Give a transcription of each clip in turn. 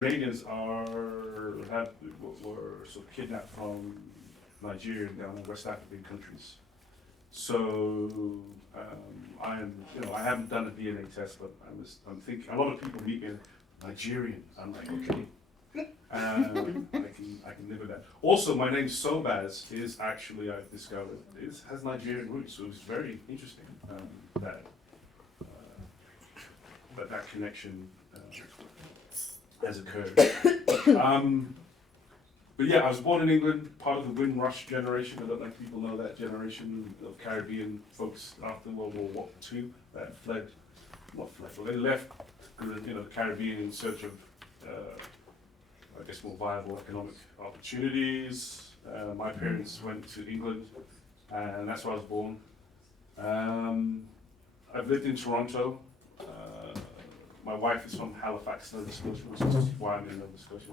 Canadians were sort of kidnapped from Nigeria and down in West African countries. So I haven't done a DNA test, but I'm thinking a lot of people meet me Nigerian. I'm like, okay, I can live with that. Also, my name Sobaz is actually, I've discovered, has Nigerian roots, so it was very interesting that that connection has occurred. But yeah, I was born in England, part of the Windrush generation. I don't know if people know that generation of Caribbean folks after World War II that not fled, but they left the Caribbean in search of, I guess, more viable economic opportunities. My parents went to England, and that's where I was born. I've lived in Toronto. My wife is from Halifax, Nova Scotia, which is why I'm in Nova Scotia.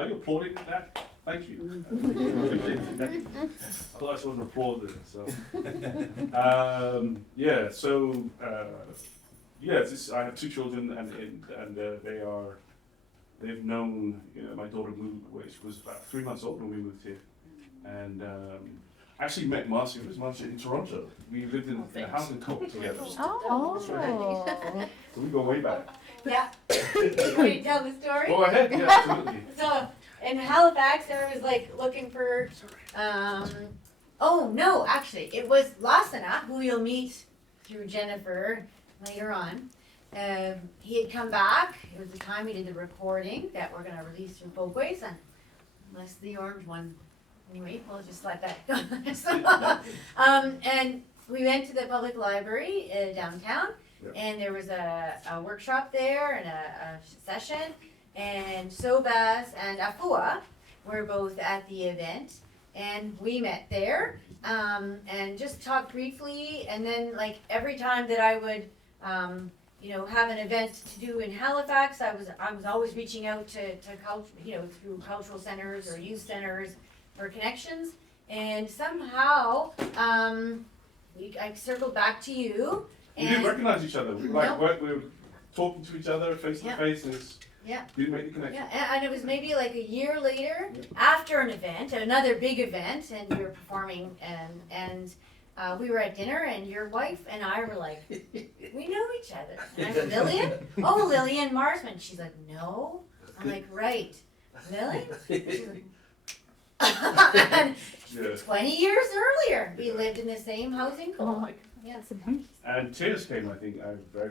Are you applauding that? Thank you. I thought I saw an applause in it. So, I have two children, and they've known. My daughter moved away. She was about 3 months old when we moved here, and actually met Marcia. It was Marcia in Toronto. We lived in a housing co-op together. Oh. So we go way back. Yeah. Can you tell the story? Go ahead. Yeah, absolutely. So in Halifax, I was like looking for. Oh no, actually, it was Lassana, who you'll meet through Jennifer later on. He had come back. It was the time we did the recording that we're gonna release through Folkways, and unless the orange one. Anyway, we'll just let that go. And we went to the public library downtown, Yep. and there was a workshop there and a session, and Sobaz and Afua were both at the event, and we met there and just talked briefly, and then like every time that I would have an event to do in Halifax, I was always reaching out to through cultural centers or youth centers for connections, and somehow I circled back to you. We didn't recognize each other. We were talking to each other face to face, and didn't make the connection. Yeah, and it was maybe like a year later, after an event, another big event, and we were performing, and we were at dinner, and your wife and I were like, we know each other. And I said, Lillian? Oh, Lillian Marsman. She's like, no. I'm like, right. Lillian? She's like, and 20 years earlier, we lived in the same housing co-op. Yes. And tears came, I think. Sorry?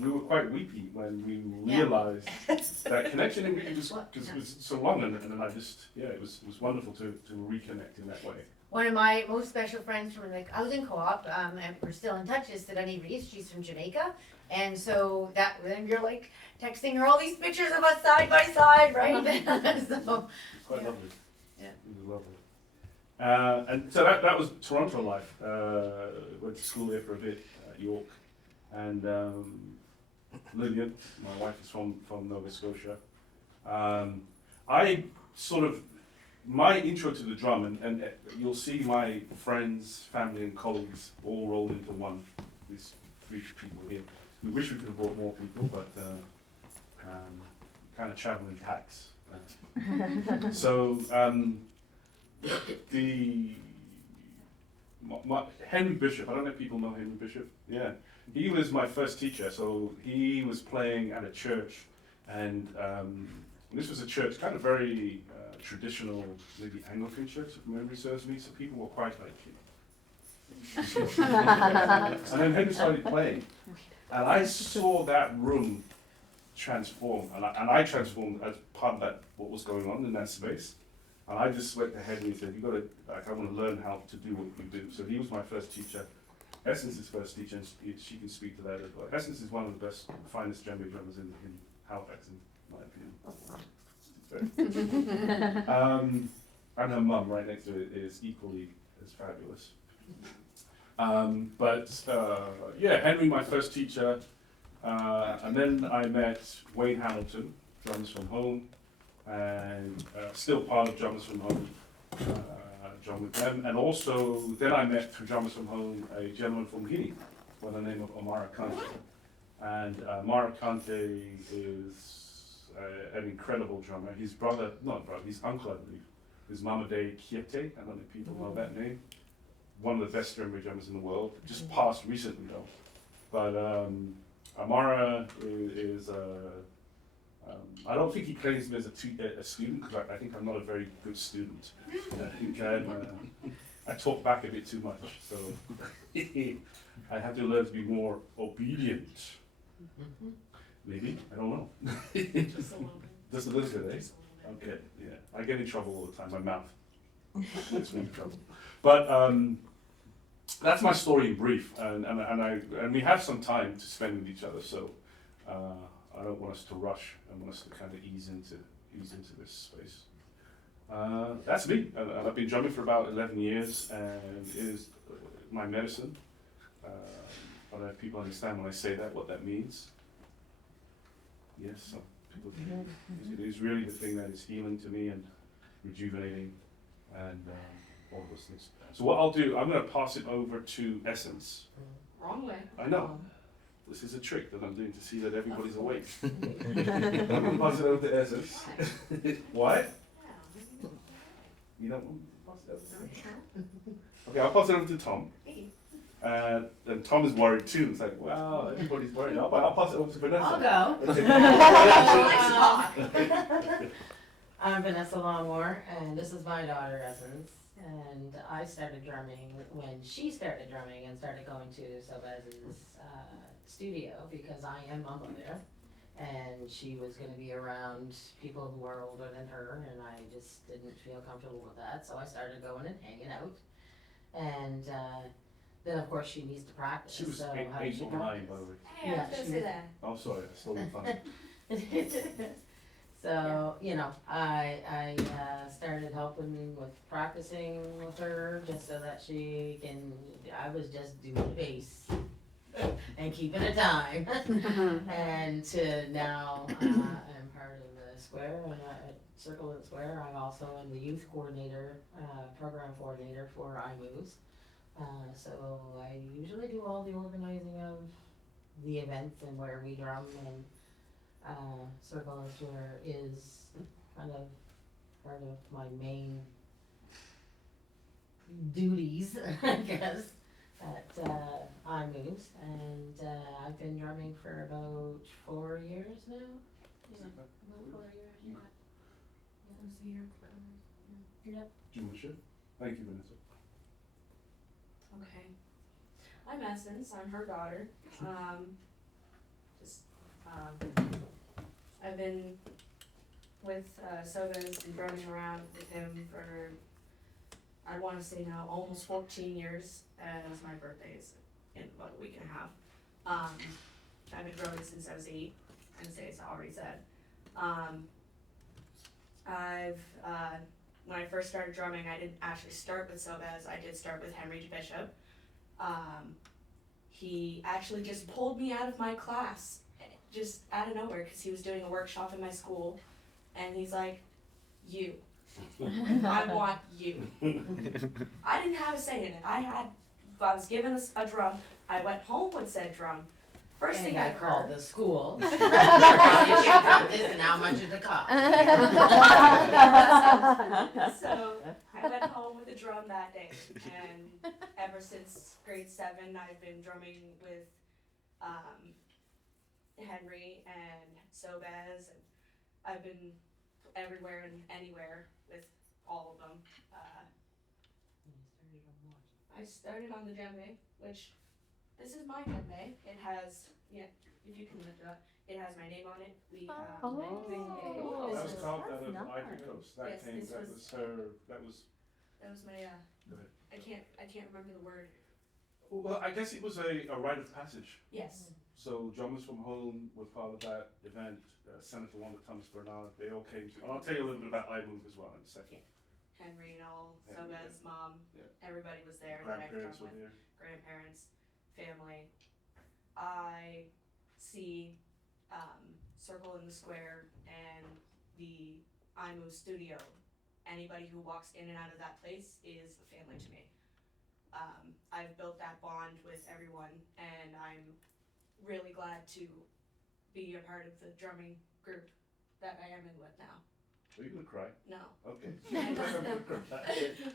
We were quite weepy when we realized that connection, and because it was so long, and then it was wonderful to reconnect in that way. One of my most special friends from the housing co-op, and we're still in touch, is Sedani Reese. She's from Jamaica, and so then you're like texting her all these pictures of us side by side, right? So, Quite lovely. Yeah. It was lovely. And so that was Toronto life. Went to school there for a bit at York, and Lillian, my wife, is from Nova Scotia. My intro to the drum, and you'll see my friends, family, and colleagues all rolled into one. These 3 people here. We wish we could have brought more people, but kind of travel in packs. So Henry Bishop, I don't know if people know Henry Bishop. Yeah, he was my first teacher. So he was playing at a church, and this was a church, kind of very traditional, maybe Anglican church, if memory serves me. So people were quite like, and then Henry started playing, and I saw that room transform, and I transformed as part of that, what was going on in that space. And I just went to Henry and said, I want to learn how to do what you do. So he was my first teacher. Essence's first teacher, and she can speak to that as well. Essence is one of the best, finest djembe drummers in Halifax, in my opinion. And her mum right next to it is equally as fabulous. Henry, my first teacher. And then I met Wayne Hamilton, Drummers from Home, and still part of Drummers from Home, drum with them. And also, then I met through Drummers from Home a gentleman from Guinea by the name of Omar Kante. And Omar Kante is an incredible drummer. His brother, not brother, his uncle, I believe, is Mamadou Kiete. I don't know if people know that name. One of the best drummers in the world. Just passed recently though. But Amara is I don't think he claims me as a student, because I think I'm not a very good student. I think I talk back a bit too much, so I have to learn to be more obedient. Maybe, I don't know. Just a little bit. Just a little bit, eh? Okay, yeah. I get in trouble all the time, my mouth gets me in trouble. But that's my story in brief, and we have some time to spend with each other, so I don't want us to rush. I want us to kind of ease into this space. That's me. I've been drumming for about 11 years, and it is my medicine. I don't know if people understand when I say that, what that means. Yes, some people do. It is really the thing that is healing to me and rejuvenating, and all of those things. So what I'll do, I'm going to pass it over to Essence. Wrong way. I know. This is a trick that I'm doing to see that everybody's awake. I'm going to pass it over to Essence. What? You don't want to pass it over? Okay, I'll pass it over to Tom. And Tom is worried too. It's like, wow, everybody's worried. I'll pass it over to Vanessa. I'll go. Okay. I'm Vanessa Longmore, and this is my daughter, Essence. And I started drumming when she started drumming and started going to Sobaz's studio, because I am Mama there. And she was going to be around people who are older than her, and I just didn't feel comfortable with that. So I started going and hanging out. And then, of course, she needs to practice. She was so how eight does she or nine, practice? by the way. Hey, I was gonna say that. Oh, sorry, I stole your thunder. So, you know, I started helping with practicing with her, just so that she can, I was just doing the bass and keeping a time. And to now, I'm part of the square, and Circle of the Square. I also am the youth coordinator, program coordinator for iMoves. So I usually do all the organizing of the events and where we drum, and Circle of the Square is kind of part of my main duties, I guess, at iMoves. And I've been drumming for about 4 years now. Yeah, about 4 years. Yeah. Yeah. Do you want to share? Thank you, Vanessa. Okay. I'm Essence. I'm her daughter. I've been with Sobaz and drumming around with him for, I want to say now, almost 14 years, as my birthday is in about a week and a half. I've been drumming since I was 8, as I already said. When I first started drumming, I didn't actually start with Sobaz. I did start with Henry Bishop. He actually just pulled me out of my class, just out of nowhere, because he was doing a workshop in my school, and he's like, "You, I want you." I didn't have a say in it. I was given a drum. I went home with said drum. First thing I called heard, the school. How you should practice and how much is the cost? So I went home with a drum that day, and ever since grade 7, I've been drumming with Henry and Sobaz, and I've been everywhere and anywhere with all of them. I started on the djembe, which this is my djembe. It has, if you can lift it up, it has my name on it. We have That was carved out of Ivory Coast. Yes, this That was- was her, that was, That was my go ahead. I can't remember the word. Well, I guess it was a rite of passage. Yes. So drummers from home were part of that event. Senator Wanda Thomas Bernard, they all came to, and I'll tell you a little bit about iMove as well in a second. Henry and all, Henry, Sobaz, mom, Yeah. everybody was there that I could Grandparents drum were with. there. Grandparents, family. I see Circle in the Square and the iMove studio. Anybody who walks in and out of that place is a family to me. I've built that bond with everyone, and I'm really glad to be a part of the drumming group that I am in with now. Are you gonna cry? No. Okay.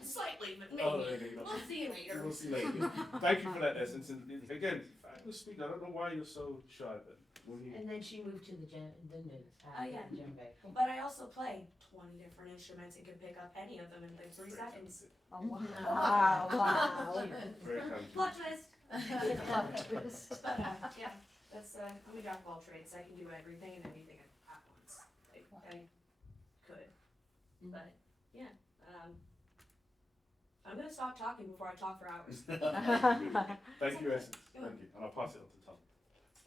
Slightly, but maybe. Oh, okay, no. We'll see you later. We'll see later. Thank you for that essence. And again, I will speak. I don't know why you're so shy, but when you And then she moved to the news. Oh, yeah. Djembe. But I also play 20 different instruments and can pick up any of them in like 3 seconds. Oh, wow. Wow. very talented. Plot twist! Plot twist. But yeah, that's I'm a jack of all trades. I can do everything and anything at once. Like, I could, but yeah. I'm gonna stop talking before I talk for hours. Thank you, Essence. Thank you. And I'll pass it on to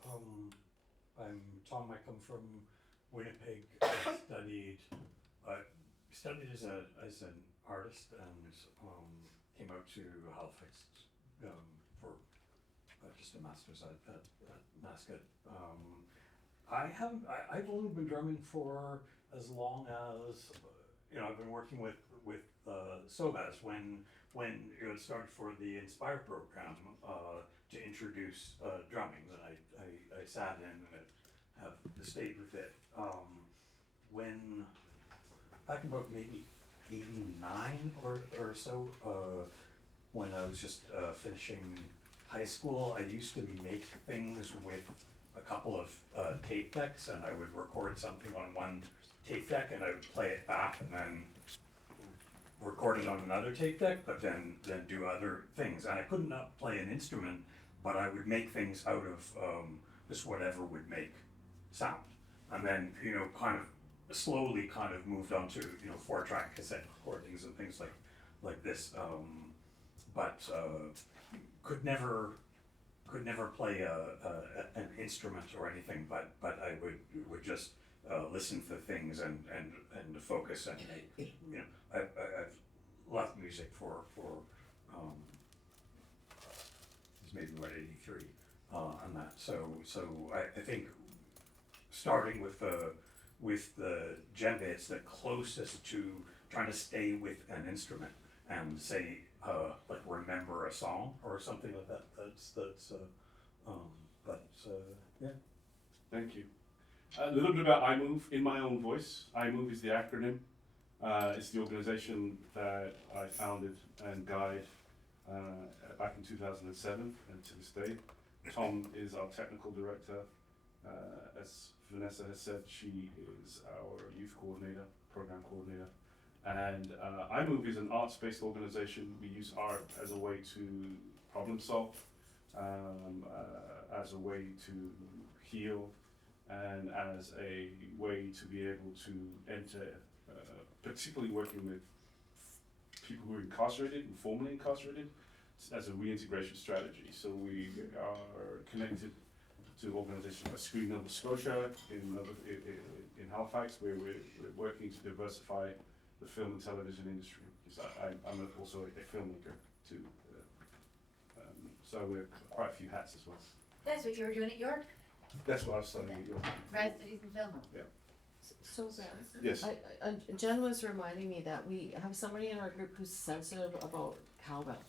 Tom. I'm Tom. I come from Winnipeg. I studied as an artist and came out to Halifax for just a master's at Mascot. I've only been drumming for as long as I've been working with Sobaz when it started for the Inspire program to introduce drumming that I sat in and have stayed with it. When back in about maybe 89 or so, when I was just finishing high school, I used to make things with a couple of tape decks, and I would record something on one tape deck and I would play it back and then record it on another tape deck, but then do other things. And I couldn't play an instrument, but I would make things out of just whatever would make sound. And then, kind of slowly kind of moved on to, 4-track cassette recordings and things like this. But could never play an instrument or anything, but I would just listen for things and focus and I've loved music for it's maybe about 83 on that. So I think starting with the djembe, it's the closest to trying to stay with an instrument and say like remember a song or something like that. Yeah. Thank you. A little bit about iMove in my own voice. iMove is the acronym. It's the organization that I founded and guide back in 2007 and to this day. Tom is our technical director. As Vanessa has said, she is our youth coordinator, program coordinator. And iMove is an arts-based organization. We use art as a way to problem solve, as a way to heal, and as a way to be able to enter, particularly working with people who are incarcerated and formerly incarcerated, as a reintegration strategy. So we are connected to organizations like Screen Nova Scotia in Halifax, where we're working to diversify the film and television industry. Because I'm also a filmmaker too. So we're quite a few hats as well. That's what you were doing at York? That's what I was studying at York. Grad studies in film. So Yes. Jen was reminding me that we have somebody in our group who's sensitive about cowbell.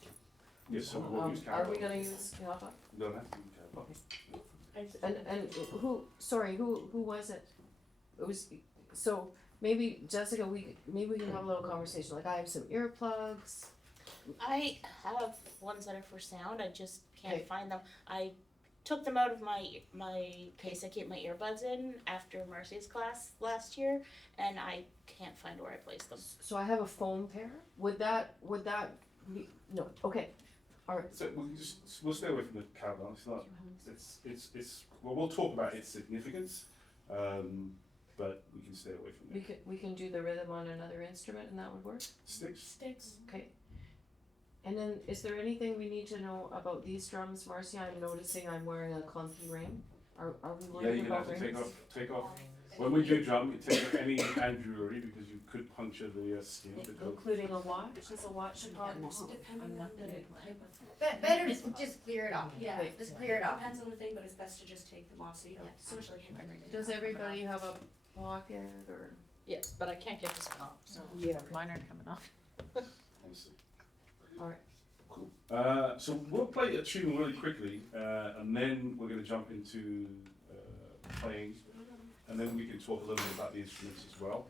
Yes, so we'll use Are we cowbell. gonna use cowbell? Don't have to use cowbell. And who was it? It was, so maybe Jessica, maybe we can have a little conversation, like I have some earplugs. I have ones that are for sound. I just can't Okay. find them. I took them out of my case. I keep my earbuds in after Marcy's class last year, and I can't find where I placed them. So I have a foam pair. Would that be, no, okay, all right. So we'll stay away from the cowbell. It's not. It's. Well, we'll talk about its significance, but we can stay away from it. We can do the rhythm on another instrument and that would work? Sticks. Okay. And then, is there anything we need to know about these drums, Marcy? I'm noticing I'm wearing a clunky ring. Are we Yeah, learning you're gonna about have to rings? take off. When we do drum, you take off any hand jewelry because you could puncture the skin. Including a watch? Is a watch a problem? Depending on the type of. Better to just clear it off. Yeah. Wait. Just clear it off. Depends on the thing, but it's best to just take them off so you don't essentially hit my ring. Does everybody have a pocket or? Yes, but I can't get this one off. So Yeah. Mine are coming off. Honestly. All right. Cool. So we'll play a tune really quickly, and then we're going to jump into playing. and then we can talk a little bit about the instruments as well.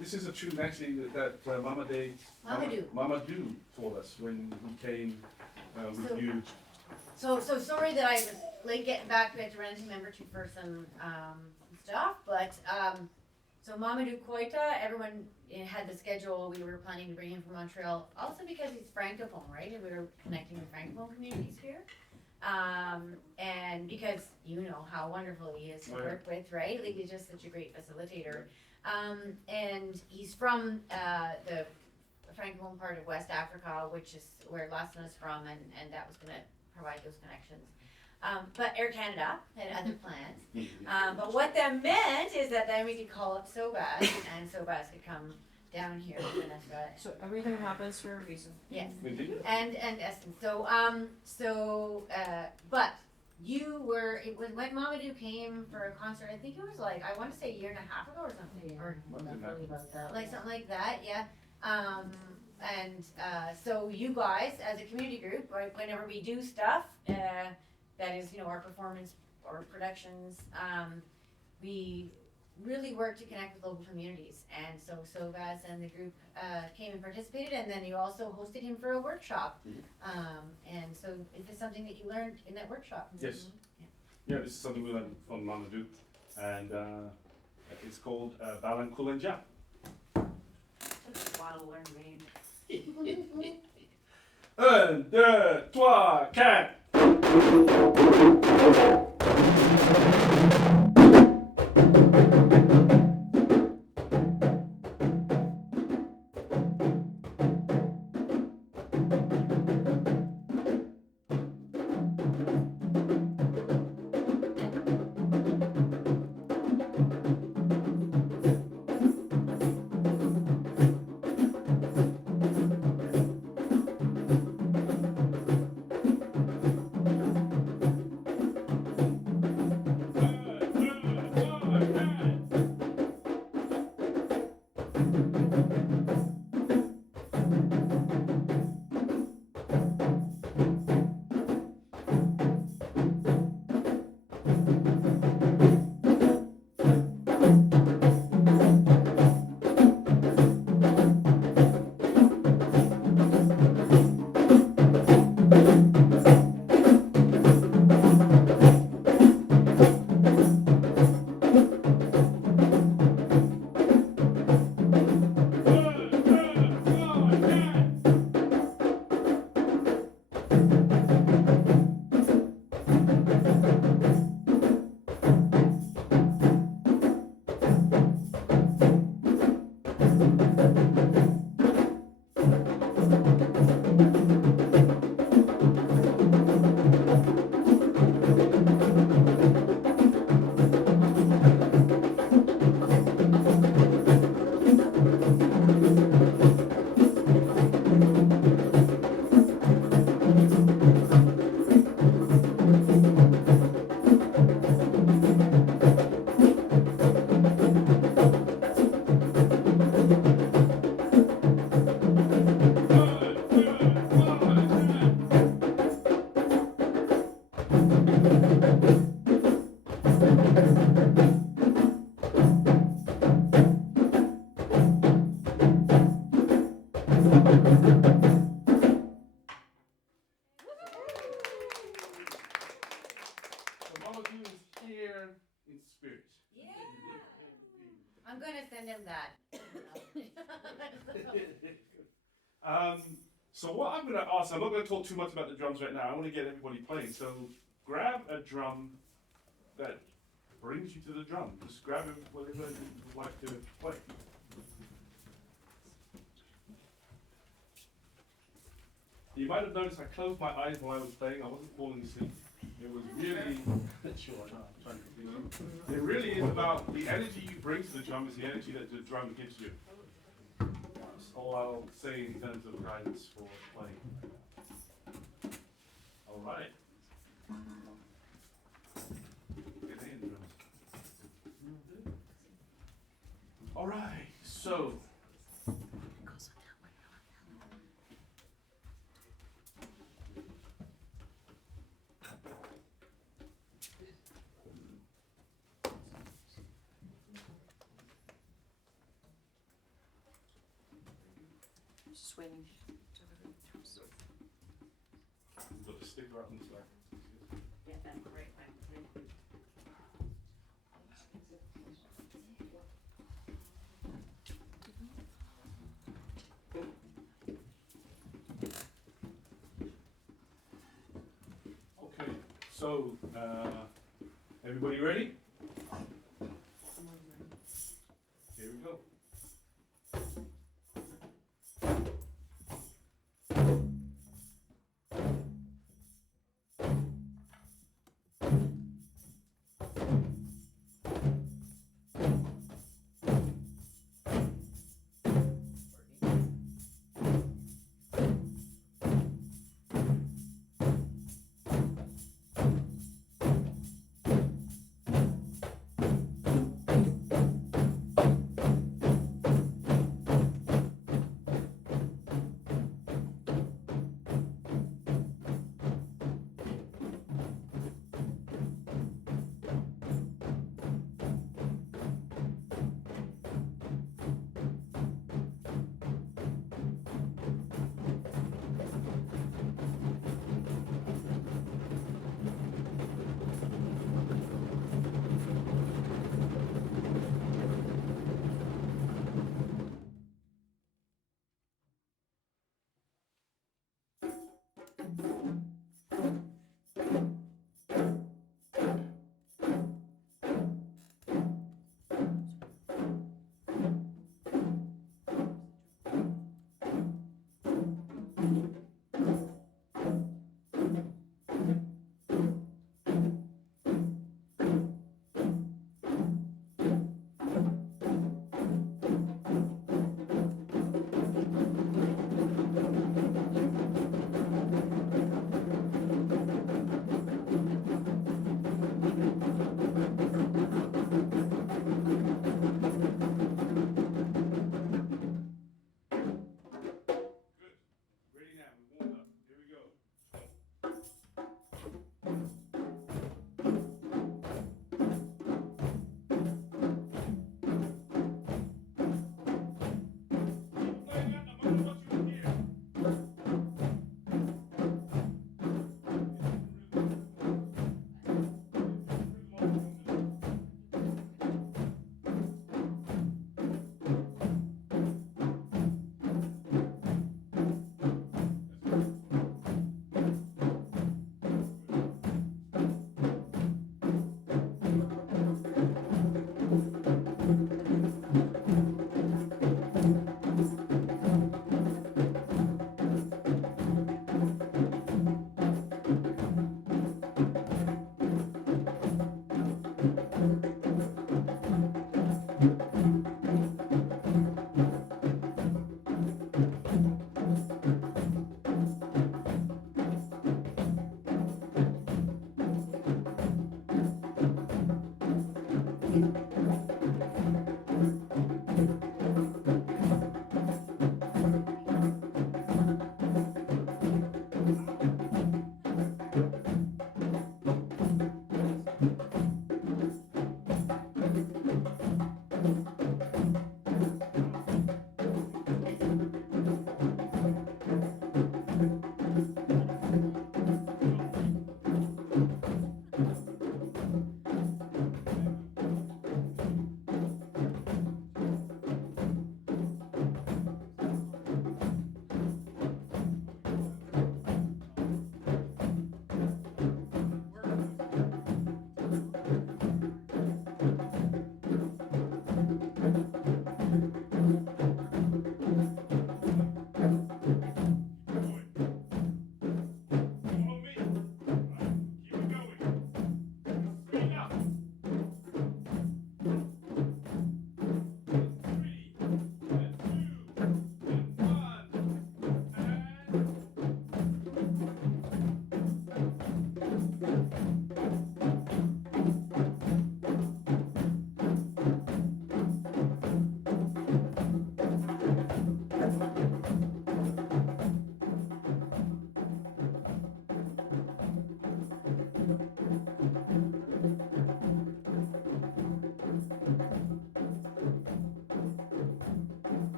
This is a tune actually that Mamadou taught us when he came with you. So sorry that I was late getting back. We had to run into membership for some stuff, but so Mamadou Koita, everyone had the schedule. We were planning to bring him from Montreal, also because he's francophone, right? And we were connecting with francophone communities here, and because you know how wonderful he is to work with, right? Like he's just such a great facilitator, and he's from the francophone part of West Africa, which is where Lassana is from, and that was going to provide those connections. But Air Canada had other plans. But what that meant is that then we could call up Sobaz, and Sobaz could come down here to Minnesota. So everything happens for a reason. Yes. And Eston. But you were, it was when Mamadou came for a concert, I think it was like, I want to say a year and a half ago or something. Or Definitely about that. like something like that, yeah. So you guys, as a community group, right, whenever we do stuff, that is, you know, our performance or productions, we really work to connect with local communities. And so Sobaz and the group came and participated, and then you also hosted him for a workshop. And so is this something that you learned in that workshop? Yes. Yeah, this is something we learned from Mamadou, and it's called Balan Kulanja. Un, deux, trois, quatre. I'm gonna send him that. So what I'm going to ask, I'm not going to talk too much about the drums right now. I want to get everybody playing. So grab a drum that brings you to the drum. Just grab it, whatever you would like to play. You might have noticed I closed my eyes while I was playing. I wasn't falling asleep. It was really, it really is about the energy you bring to the drum is the energy that the drum gives you. That's all I'll say in terms of guidance for playing. All right. Get in, drums. All right, so. Just waiting. Put the sticker out on the side. Yeah, that's great. Okay, so, everybody ready? Here we go.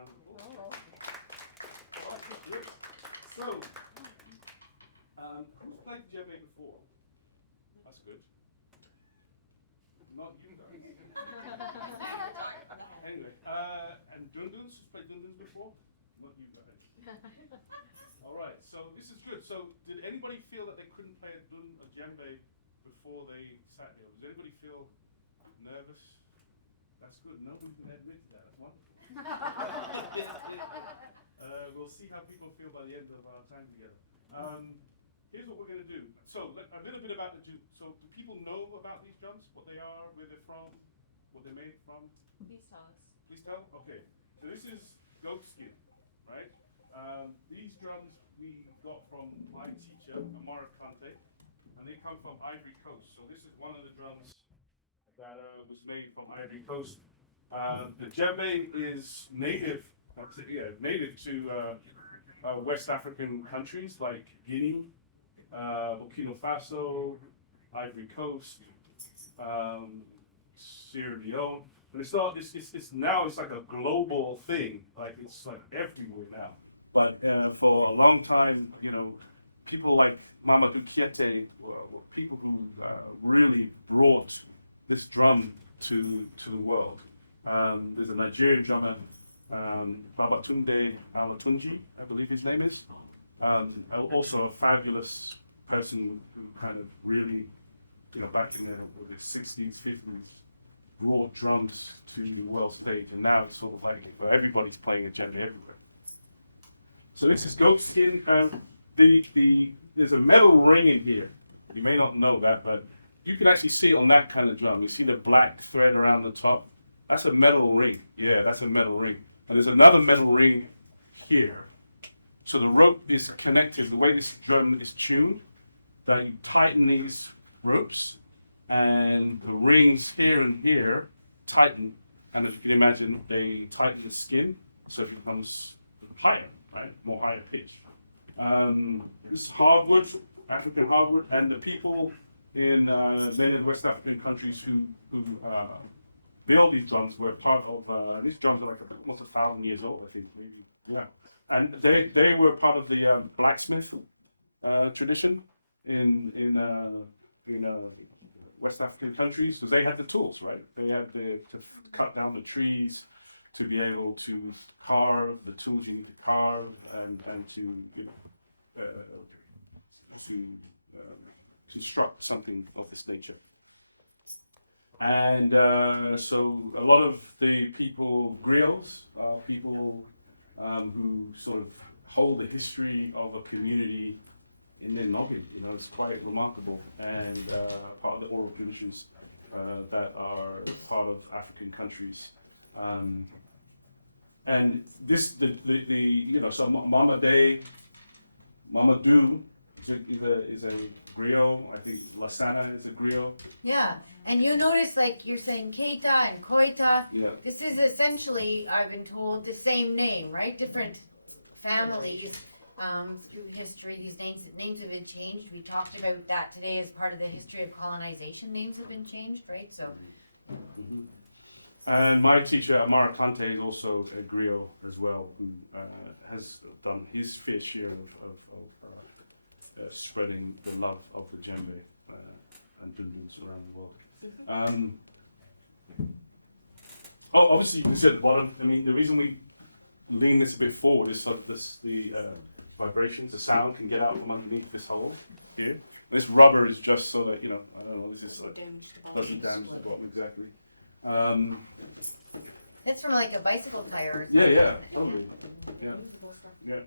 round of applause. All right, good. So, who's played djembe before? That's good. Not you guys. Anyway, and dunduns, who's played dunduns before? Not you guys. All right, so this is good. So did anybody feel that they couldn't play a djembe before they sat there? Does anybody feel nervous? That's good. Nobody can admit to that. That's wonderful. We'll see how people feel by the end of our time together. Here's what we're going to do. So a little bit about so do people know about these drums? What they are, where they're from, what they're made from? Please tell us. Please tell? Okay. So this is goat skin, right? These drums we got from my teacher, Amara Kante, and they come from Ivory Coast. So this is one of the drums that was made from Ivory Coast. The djembe is native to West African countries like Guinea, Burkina Faso, Ivory Coast, Sierra Leone. But it's not. It's now. It's like a global thing. Like it's like everywhere now. But for a long time, people like Mamadou Kiete were people who really brought this drum to the world. There's a Nigerian drummer, Babatunde Alatunji, I believe his name is. Also a fabulous person who kind of really, back in the 60s, 50s, brought drums to the world stage. And now it's sort of like where everybody's playing a djembe everywhere. So this is goat skin. There's a metal ring in here. You may not know that, but you can actually see it on that kind of drum. You see the black thread around the top? That's a metal ring. Yeah, that's a metal ring. And there's another metal ring here. So the rope is connected. The way this drum is tuned, that you tighten these ropes, and the rings here and here tighten. And as you can imagine, they tighten the skin, so it becomes higher, right? More higher pitch. This is hardwood, African hardwood, and the people in many of the West African countries who build these drums were part of, these drums are like almost 1,000 years old, I think, maybe, yeah. And they were part of the blacksmith tradition in West African countries, because they had the tools, right? They had to cut down the trees to be able to carve the tools you need to carve and to construct something of this nature. And so a lot of the griots are people who sort of hold the history of a community in their noggin. It's quite remarkable, and part of the oral traditions that are part of African countries. And this, so Mamadou is a griot. I think Lasana is a griot. Yeah, and you notice, like you're saying Keita and Koita. Yeah. This is essentially, I've been told, the same name, right? Different families through history. These names have been changed. We talked about that today as part of the history of colonization. Names have been changed, right? So. Mm-hmm. And my teacher, Amara Kante, is also a griot as well, who has done his fair share of spreading the love of the djembe and dunduns around the world. Obviously you can see at the bottom, the reason we lean this a bit forward is so that the vibrations, the sound can get out from underneath this hole here. And this rubber is just so that, this is doesn't damage the bottom, exactly. That's from like a bicycle tire or something. Yeah, totally. Yeah.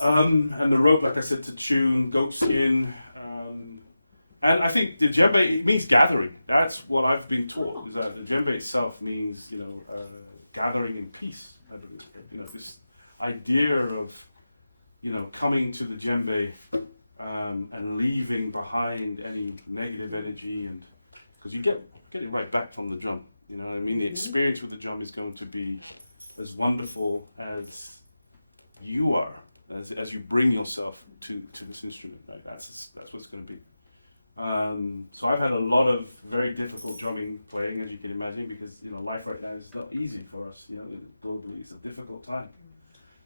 And the rope, like I said, to tune, goat skin. And I think the djembe, it means gathering. That's what I've been taught, is that the djembe itself means, gathering in peace, I believe. This idea of, coming to the djembe and leaving behind any negative energy, and because you get it right back from the drum. The experience with the drum is going to be as wonderful as you are, as you bring yourself to this instrument, right? That's what it's going to be. So I've had a lot of very difficult drumming playing, as you can imagine, because life right now is not easy for us. Globally, it's a difficult time.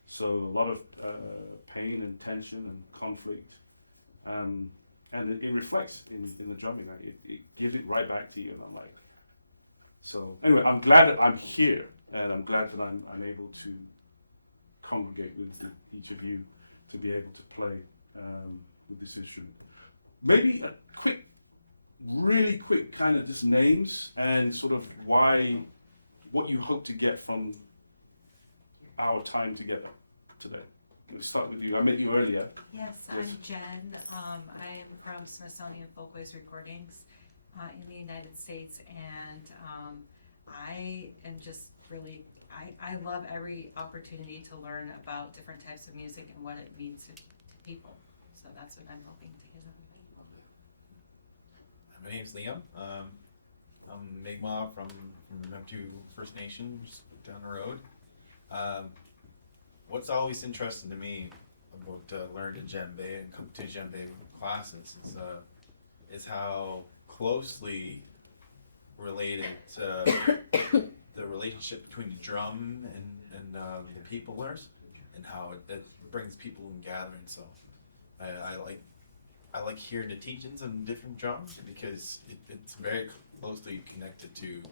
So a lot of pain and tension and conflict, and it reflects in the drumming. It gives it right back to you, and I'm like. So anyway, I'm glad that I'm here, and I'm glad that I'm able to congregate with each of you to be able to play with this instrument. Maybe a really quick kind of just names and sort of what you hope to get from our time together today. Let's start with you. I met you earlier. Yes, Yes. I'm Jen. I am from Smithsonian Folkways Recordings in the United States, and I am just really, I love every opportunity to learn about different types of music and what it means to people. So that's what I'm hoping to get out of it. My name's Liam. I'm Mi'kmaq from Memtu First Nation, just down the road. What's always interesting to me about learning djembe and come to djembe classes is how closely related the relationship between the drum and the people learns, and how it brings people in gathering. So I like hearing the teachings on different drums because it's very closely connected to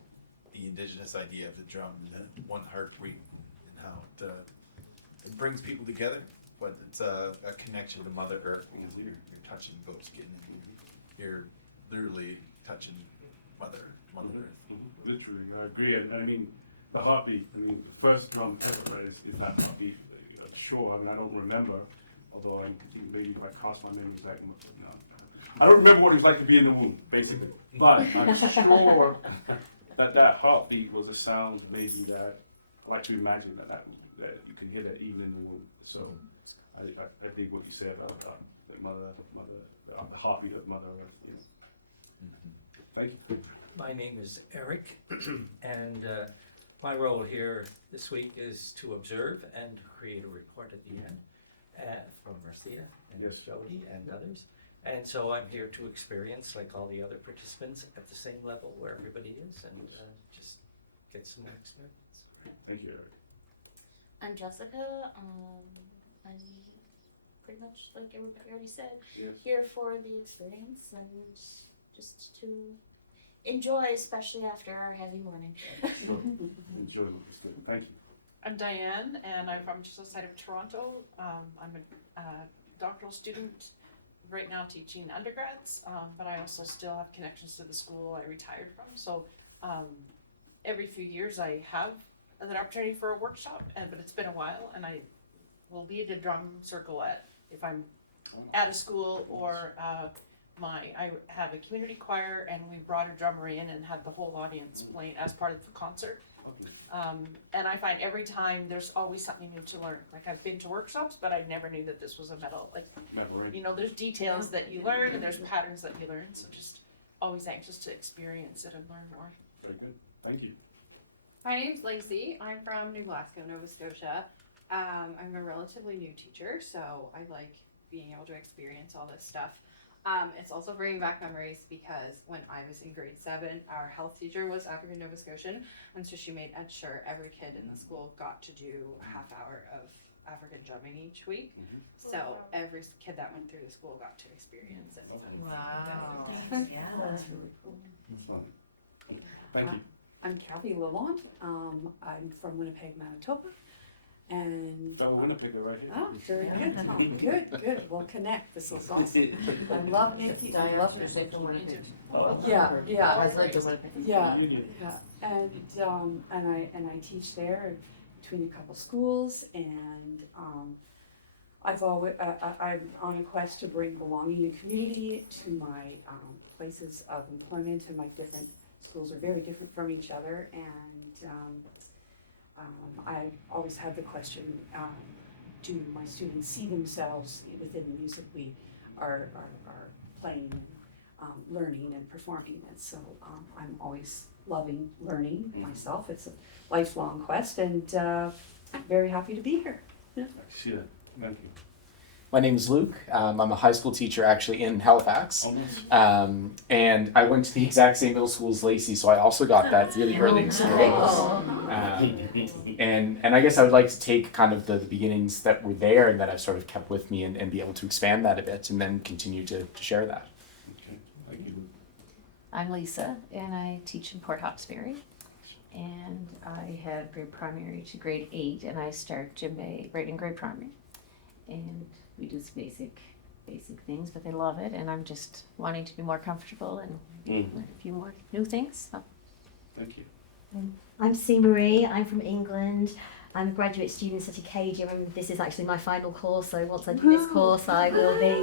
the indigenous idea of the drum, the one heartbeat, and how it brings people together. But it's a connection to Mother Earth because you're touching goat skin and you're literally touching Mother Earth. Literally, I agree. And I mean, the heartbeat. I mean, the first drum ever is that heartbeat. I'm sure. I mean, I don't remember. Although I think maybe if I cast my memory back, no, I don't remember what it was like to be in the womb, basically. But I'm sure that heartbeat was a sound maybe that I like to imagine that you can hear that even in the womb. So I dig what you say about the heartbeat of Mother Earth. Thank you. My name is Eric, and my role here this week is to observe and create a report at the end. From Marcia and Yes. Jody and others. And so I'm here to experience, like all the other participants, at the same level where everybody is, and just get some more experience. Thank you, Eric. I'm Jessica. I'm pretty much like everybody already said, Yes. here for the experience and just to enjoy, especially after our heavy morning. Sure. Enjoyment is good. Thank you. I'm Diane, and I'm from just outside of Toronto. I'm a doctoral student right now teaching undergrads, but I also still have connections to the school I retired from. So every few years I have an opportunity for a workshop, but it's been a while, and I will lead a drum circle if I'm at a school or I have a community choir, and we brought a drummer in and had the whole audience playing as part of the concert. Lovely. And I find every time there's always something new to learn. Like I've been to workshops, but I never knew that this was a metal. Like, there's details that you learn and there's patterns that you learn. So just always anxious to experience it and learn more. Very good. Thank you. My name's Lacey. I'm from New Glasgow, Nova Scotia. I'm a relatively new teacher, so I like being able to experience all this stuff. It's also bringing back memories because when I was in grade 7, our health teacher was African Nova Scotian, and so she made sure every kid in the school got to do a half hour of African drumming each week. So every kid that went through the school got to experience it. Wow. Yeah. That's fun. Thank you. I'm Kathy Lalonde. I'm from Winnipeg, Manitoba. And Fellow Winnipegger right here. oh, very good. Good. We'll connect. This is awesome. I love it. Diane Trichet from Winnipeg. Yeah. Has lived in Winnipeg. Yeah. Union. Yeah. And I teach there between a couple schools, and I'm on a quest to bring belonging and community to my places of employment, and my different schools are very different from each other, and I always had the question, do my students see themselves within the music we are playing and learning and performing? And so I'm always loving learning myself. It's a lifelong quest, and very happy to be here. I see that. Thank you. My name's Luke. I'm a high school teacher actually in Halifax. Oh, nice. And I went to the exact same middle school as Lacey, so I also got that really early experience. And I guess I would like to take kind of the beginnings that were there and that I've sort of kept with me and be able to expand that a bit and then continue to share that. Okay, thank you, Luke. I'm Lisa, and I teach in Port Hawkesbury. And I have grade primary to grade 8, and I start right in grade primary. And we do some basic things, but they love it, and I'm just wanting to be more comfortable and learn a few more new things. So. Thank you. I'm Sue Marie. I'm from England. I'm a graduate student at Acadia, and this is actually my final course. So once I do this course, I will be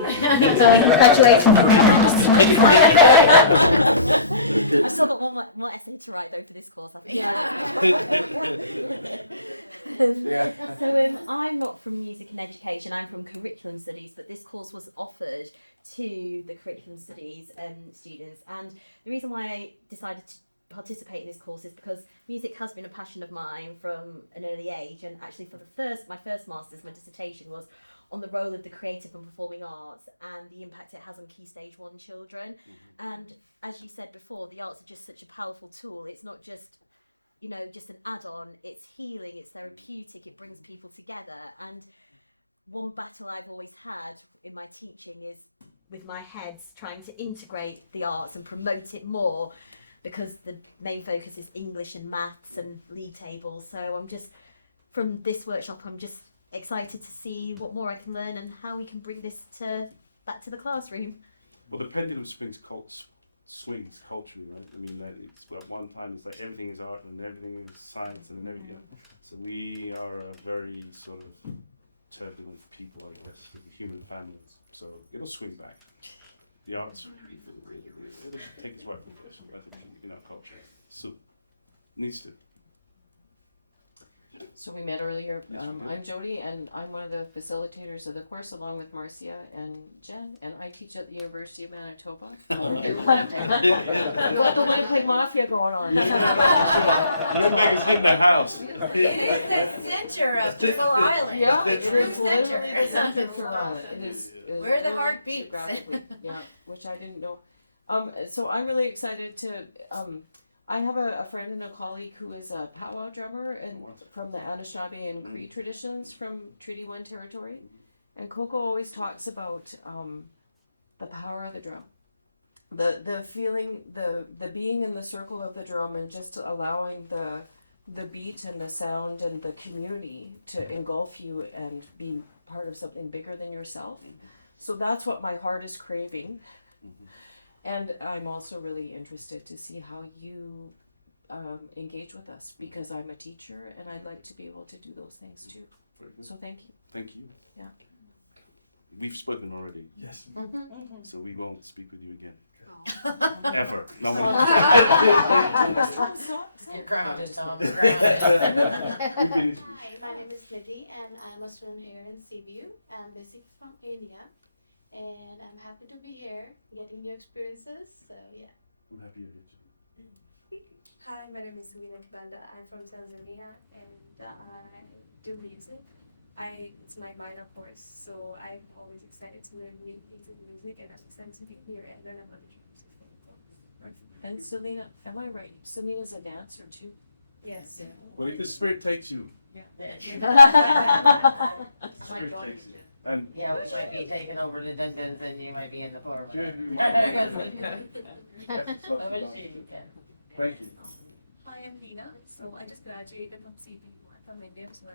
graduating. I've still got one more essay to write though for this course, I think. So I'm not from music and education. I'm from curriculum studies, but this course was offered to the curriculum studies students, and the reason why I decided to participate in this course is because music has been a passion of mine from an early age, and actually for my first master's, my dissertation was on the role of the creative and performing arts and the impact it has on Key Stage 1 children. And as you said before, the arts are just such a powerful tool. It's not just just an add-on, it's healing, it's therapeutic, it brings people together. And one battle I've always had in my teaching is with my heads trying to integrate the arts and promote it more, because the main focus is English and maths and league tables. So from this workshop, I'm just excited to see what more I can learn and how we can bring this back to the classroom. Well, the pendulum swings culturally, right? I mean, that it's at one time it's like everything is art and everything is science and then everything. So we are a very sort of turbulent people, I guess, with the human families. So it'll swing back. The arts, it'll take its rightful place, I think, in our culture. So, needs to. So we met earlier. I'm Jody, and I'm one of the facilitators of the course, along with Marcia and Jen, and I teach at the University of Manitoba. We've got the Winnipeg Mafia going on. Winnipeg is in the house. It is the center of Triple Island. Yeah, The it true is literally center. the center of Triple Island. It is Where the really heart beats. geographically, yeah, which I didn't know. So I'm really excited to. I have a friend and a colleague who is a powwow drummer and from the Anishinaabe and Cree traditions from Treaty 1 territory. And Coco always talks about the power of the drum. The feeling, the being in the circle of the drum and just allowing the beat and the sound and the community to engulf you and be part of something bigger than yourself. So that's what my heart is craving. And I'm also really interested to see how you engage with us, because I'm a teacher and I'd like to be able to do those things too. So thank you. Thank you. Yeah. We've spoken already. Yes. So we won't speak with you again. Ever. No Your grandma just told me. Hi, my name is Nidhi and I'm a student here in CBU. I'm basically from India. And I'm happy to be here, getting new experiences, so yeah. I'm happy you're here too. Hi, my name is Selena Kibanda. I'm from Tanzania and I do music. It's my minor course, so I'm always excited to learn new things in music, and I'm excited to be here and learn about the drums. And Selena, am I right? Selena's a dancer too. Yes. Yeah. Well, if the spirit takes you. Yeah. Spirit takes you. And yeah, we might be taking over the Dundons and you might be in the forefront. Thank you. Hi, I'm Dina. So I just graduated from CBU. I'm from India, so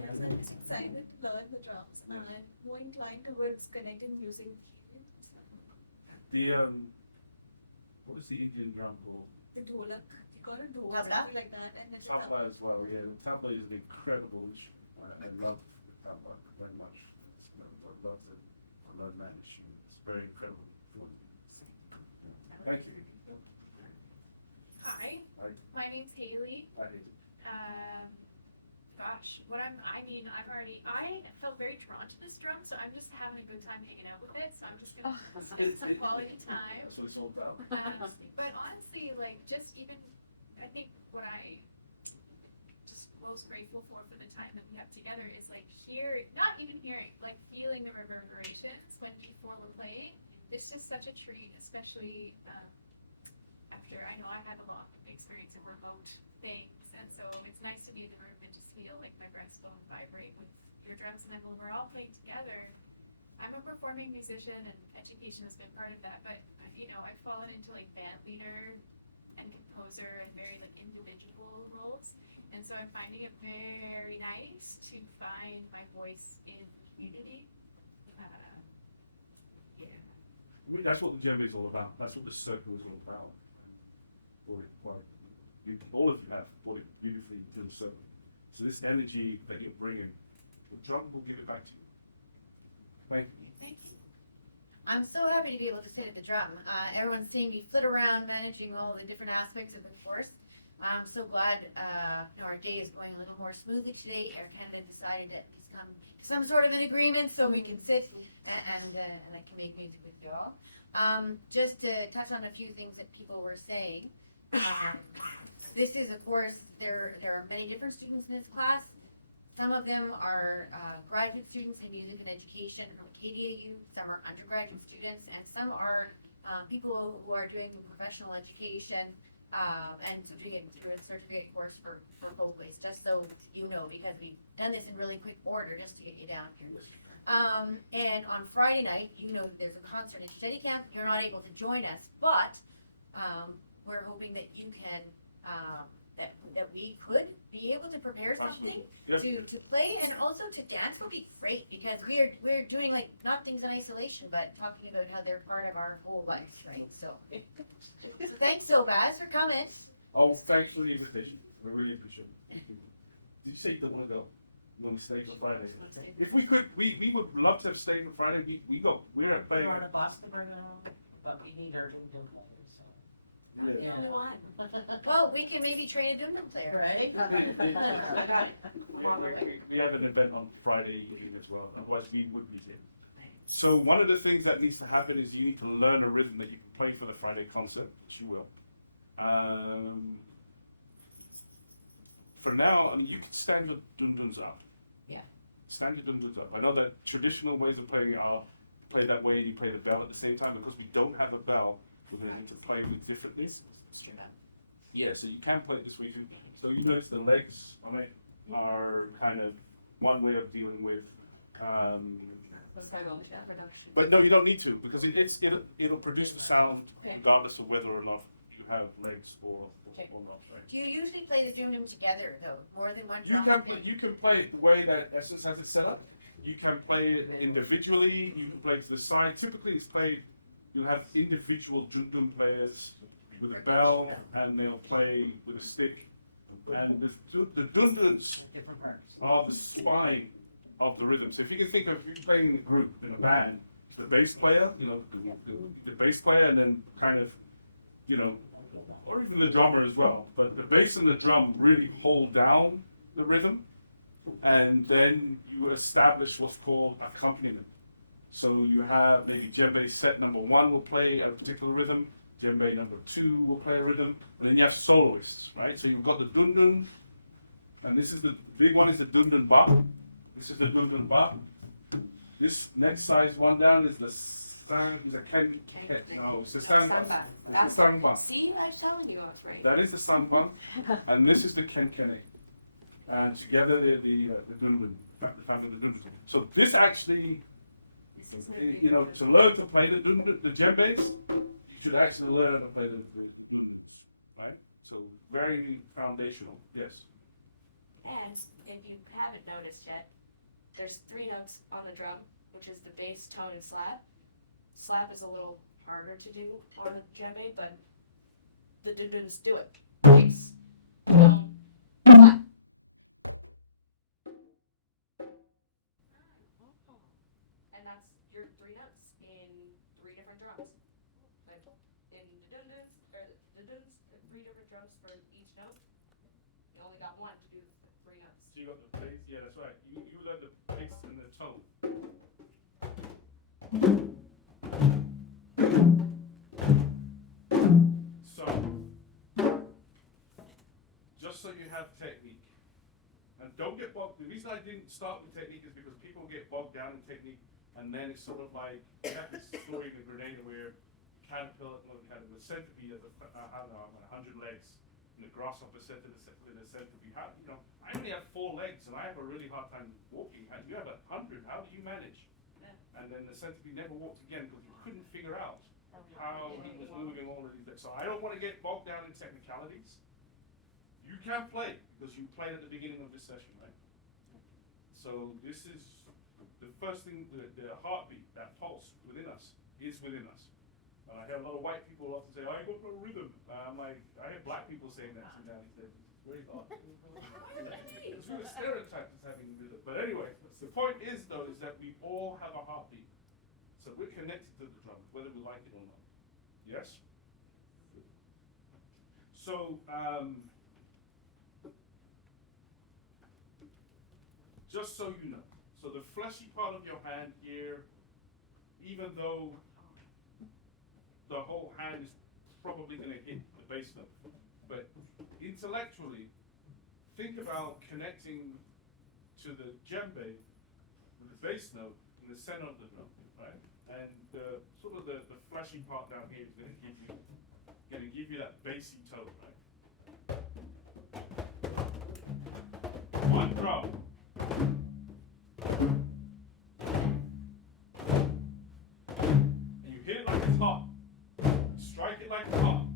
yes, I'm just excited to learn the drums and more inclined towards connecting music with healing and stuff. What was the Indian drum called? The dholak. You call it dholak, something like that. And then Tabla as well, yeah. The tabla is an incredible instrument. I love the tabla very much. I love to learn that instrument. It's very incredible fun. Yeah. Thank you. Hi. Hi. My name's Haley. Hi, Haley. Gosh, I felt very drawn to this drum, so I'm just having a good time hanging out with it. So I'm just gonna spend some quality time. That's what it's all about. But honestly, like, just even, I think what most grateful for the time that we have together is like not even hearing, like feeling the reverberations when before we're playing. It's just such a treat, especially after I know I had a lot of experience of remote things, and so it's nice to be in the room and just feel like my breastbone vibrate with your drums. And then when we're all playing together, I'm a performing musician, and education has been part of that. But I've fallen into like band leader and composer and very like individual roles, and so I'm finding it very nice to find my voice in community. Yeah. I mean, that's what the djembe is all about. That's what the circle is all about. And brought it quite, all of you have brought it beautifully to the circle. So this energy that you're bringing, the drum will give it back to you. Thank you. Thank you. I'm so happy to be able to sit at the drum. Everyone's seeing me flit around managing all the different aspects of the course. I'm so glad our day is going a little more smoothly today. Air Canada decided to come to some sort of an agreement so we can sit and I can make music with y'all. Just to touch on a few things that people were saying. This is a course, there are many different students in this class. Some of them are graduate students in music and education from KDAU, some are undergraduate students, and some are people who are doing professional education and doing it through a certificate course for Folkways, just so you know, because we've done this in really quick order just to get you down here. And on Friday night, that there's a concert at Study Camp. You're not able to join us, but we're hoping that you can that we could be able to prepare something to play, and also to dance would be great, because we're doing like not things in isolation, but talking about how they're part of our whole life, right? So thanks, Sobaz, for coming. Oh, thanks for the invitation. We really appreciate it. Did you say you don't want to go? You want to stay for Friday? If we could, we would love to have stayed for Friday. We're at playing. We're on a Boston right now, but we need our Dum players, so. Yeah. The only one. Well, we can maybe train a Dum player. Right? I got it. I'm on my way. We have an event on Friday evening as well. Otherwise, we would be here. So one of the things that needs to happen is you need to learn a rhythm that you can play for the Friday concert, which you will. For now, I mean, you can stand your dun-duns up. Yeah. Stand your dun-duns up. I know that traditional ways of playing are play that way and you play the bell at the same time. Because we don't have a bell, we're going to need to play with differently. Straight up. Yeah, so you can play it this way too. So you notice the legs on it are kind of one way of dealing with. But no, you don't need to, because it'll produce the sound regardless of whether or not you have legs or not. Right? Do you usually play the Dum together though, more than one You drum? can play it the way that Essence has it set up. You can play it individually. You can play it to the side. Typically, it's played. You'll have individual dum players with a bell, and they'll play with a stick. And the dum-dums are the spine of the rhythm. So if you can think of you playing in a group, in a band, the bass player, the bass player, and then kind of, or even the drummer as well. But the bass and the drum really hold down the rhythm, and then you establish what's called accompaniment. So you have maybe djembe set number 1 will play a particular rhythm, djembe number 2 will play a rhythm, and then you have soloists, right? So you've got the dun-dun, and this is the big one is the dun-dun bop. This is the dun-dun bop. This next size one down is the sang, is a no, it's the sangban. It's the sangban. See, I was telling you I was right. That is the sangban, and this is the kenkene. And together they're the dun-dun, the family of the dun-dun. So this actually, to learn to play the djembes, you should actually learn how to play the dun-duns, right? So very foundational, yes. And if you haven't noticed yet, there's 3 notes on the drum, which is the bass, tone, and slap. Slap is a little harder to do on the djembe, but the dun-duns do it. Bass, tone, slap. And that's your 3 notes in 3 different drums. But in the dun-duns, 3 different drums for each note. You only got 1 to do the 3 notes. So you got the bass, yeah, that's right. You learn the bass and the tone. So, just so you have technique, And don't get bogged. The reason I didn't start with technique is because people get bogged down in technique, and then it's sort of like, we have this story in Grenada where caterpillar, not caterpillar, the centipede has 100 legs, and the grasshopper said to the centipede, how, you know, I only have 4 legs and I have a really hard time walking. You have 100, how do you manage? And then the centipede never walked again because he couldn't figure out how he was moving all of these legs. So I don't want to get bogged down in technicalities. You can play because you played at the beginning of this session, right? So this is the first thing, the heartbeat, that pulse within us is within us. And I hear a lot of white people often say, I got no rhythm. I'm like, I hear black people saying that to me now these days. It's very odd. Because we were stereotyped as having rhythm. But anyway, the point is though, is that we all have a heartbeat. So we're connected to the drum, whether we like it or not. Yes? Good. So, just so you know, so the fleshy part of your hand here, even though the whole hand is probably going to hit the bass note, but intellectually, think about connecting to the djembe with the bass note in the center of the drum, right? And the sort of the fleshy part down here is going to give you that bassy tone, right? One drum. And you hit it like it's hot. You strike it like it's hot.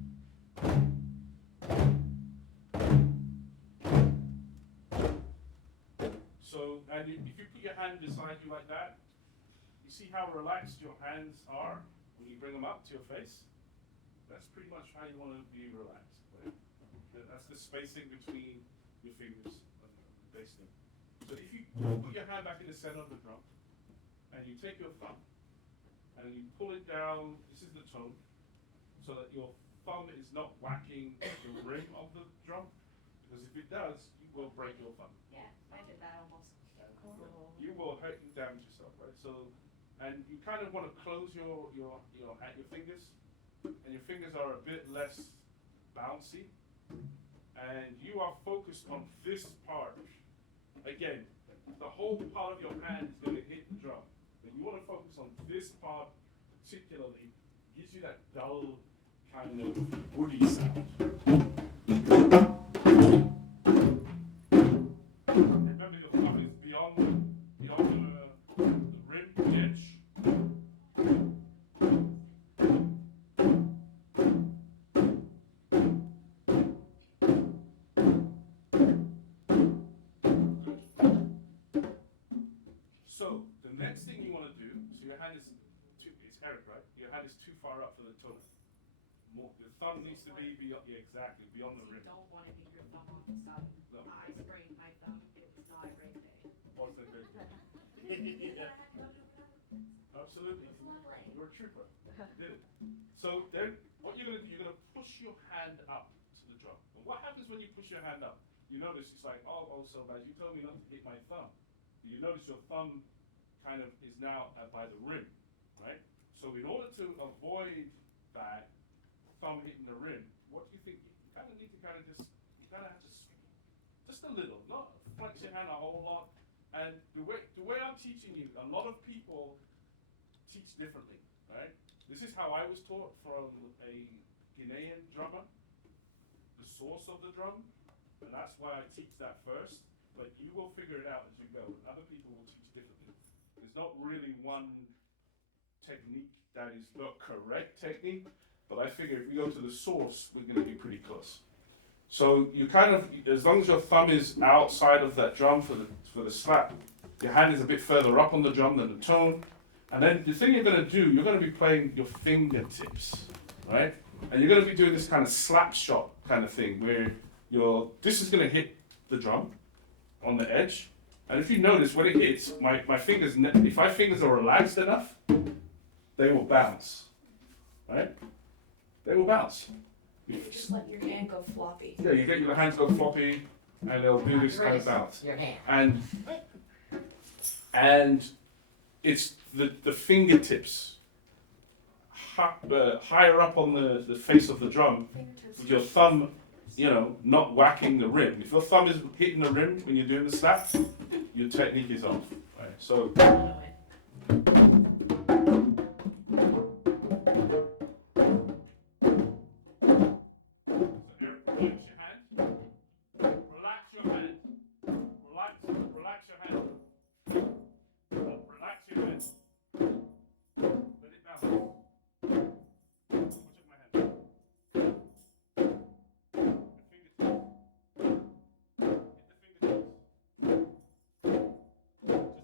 So, and if you put your hand beside you like that, you see how relaxed your hands are when you bring them up to your face? That's pretty much how you want to be relaxed, right? That's the spacing between your fingers on the bass note. So if you put your hand back in the center of the drum, and you take your thumb, and you pull it down, this is the tone, so that your thumb is not whacking the rim of the drum, because if it does, you will break your thumb. Yeah, I did that almost. You will hurt, you damage yourself, right? So, and you kind of want to close your fingers, and your fingers are a bit less bouncy, and you are focused on this part. Again, the whole part of your hand is going to hit the drum, but you want to focus on this part particularly. Gives you that dull kind of woody sound. Remember, your thumb is beyond the rim, the edge. So the next thing you want to do, so your hand is it's Eric, right? Your hand is too far up for the tone. The thumb needs to be beyond, yeah, exactly, beyond the rim. You don't want to hit your thumb on the side. No. I sprained my thumb. It was not a great day. Wasn't a great day. But I had to go to another. Absolutely. It's lovely. You were a trooper. You did it. So then, what you're going to do, you're going to push your hand up to the drum. And what happens when you push your hand up? You notice it's like, oh, Sobaz, you told me not to hit my thumb. But you notice your thumb kind of is now by the rim, right? So in order to avoid that thumb hitting the rim, what do you think? You kind of need to kind of just, you kind of have to, just a little, not flex your hand a whole lot. And the way I'm teaching you, a lot of people teach differently, right? This is how I was taught from a Guinean drummer, the source of the drum, and that's why I teach that first. But you will figure it out as you go, and other people will teach differently. There's not really one technique that is the correct technique, but I figure if we go to the source, we're going to be pretty close. So you kind of, as long as your thumb is outside of that drum for the slap, your hand is a bit further up on the drum than the tone, and then the thing you're going to do, you're going to be playing your fingertips, right? And you're going to be doing this kind of slap shot kind of thing where this is going to hit the drum on the edge, and if you notice when it hits, my fingers, if my fingers are relaxed enough, they will bounce, right? They will bounce. You just let your hand go floppy. Yeah, you get your hands go floppy, and they'll do this kind of bounce. Your hand. And it's the fingertips higher up on the face of the drum, with your thumb you know, not whacking the rim. If your thumb is hitting the rim when you're doing the slap, your technique is off. Right? So. Relax your hand. Relax your hand. Relax your hand. Relax your hand. Let it down. Push up my hand.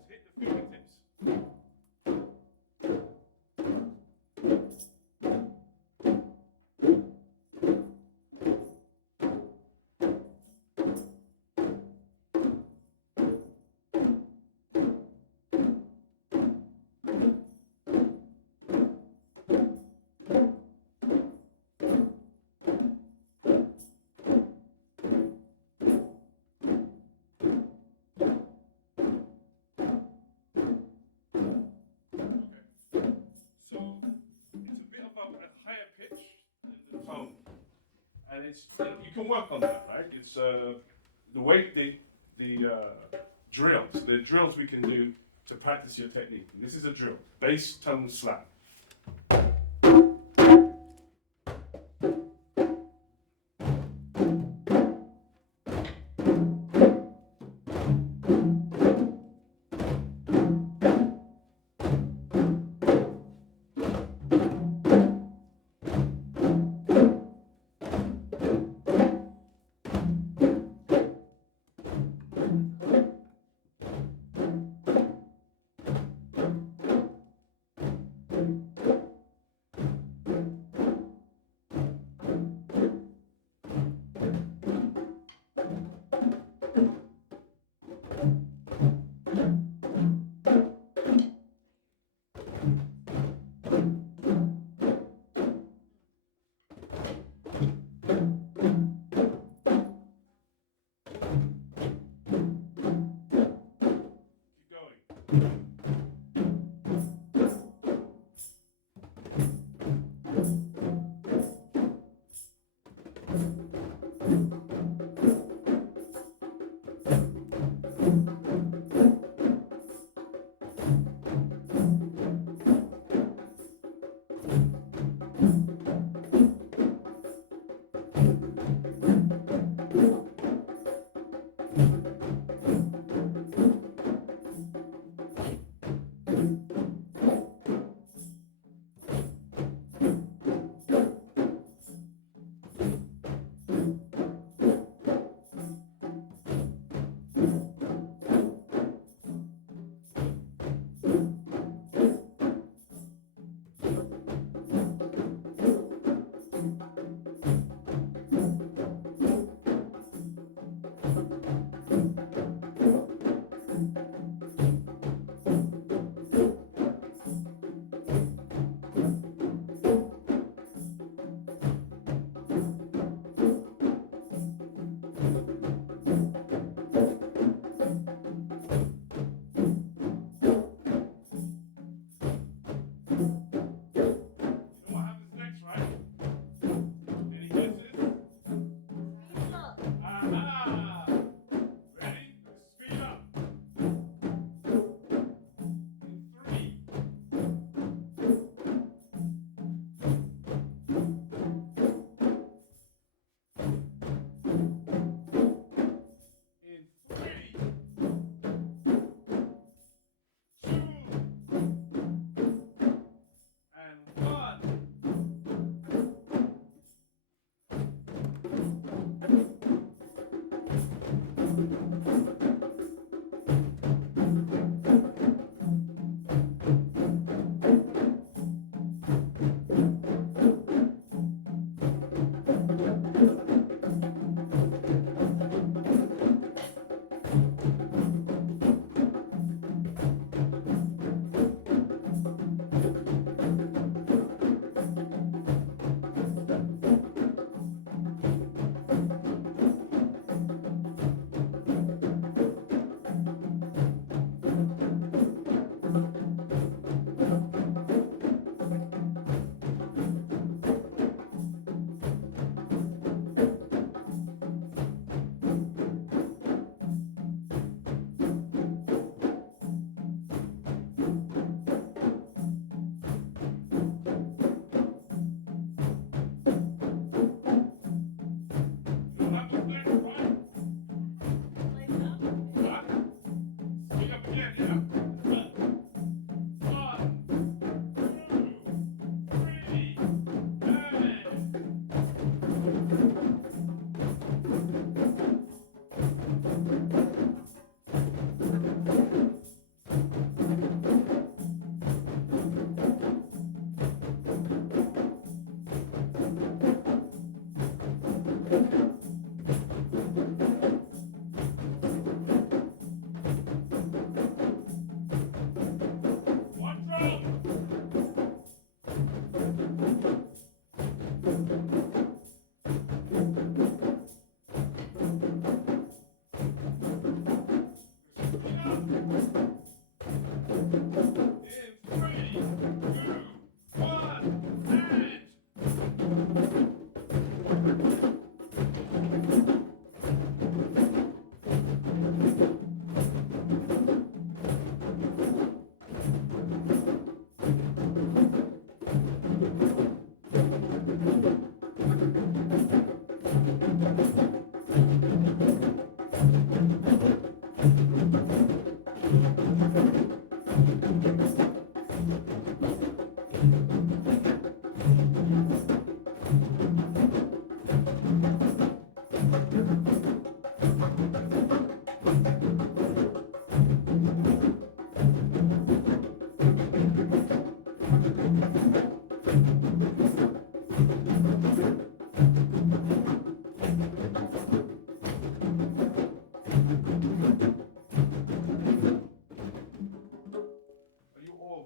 Hit the fingertips. So it's a bit of a higher pitch than the tone, and it's you can work on that, right? It's the way the drills. The drills we can do to practice your technique. And this is a drill: bass, tone, slap.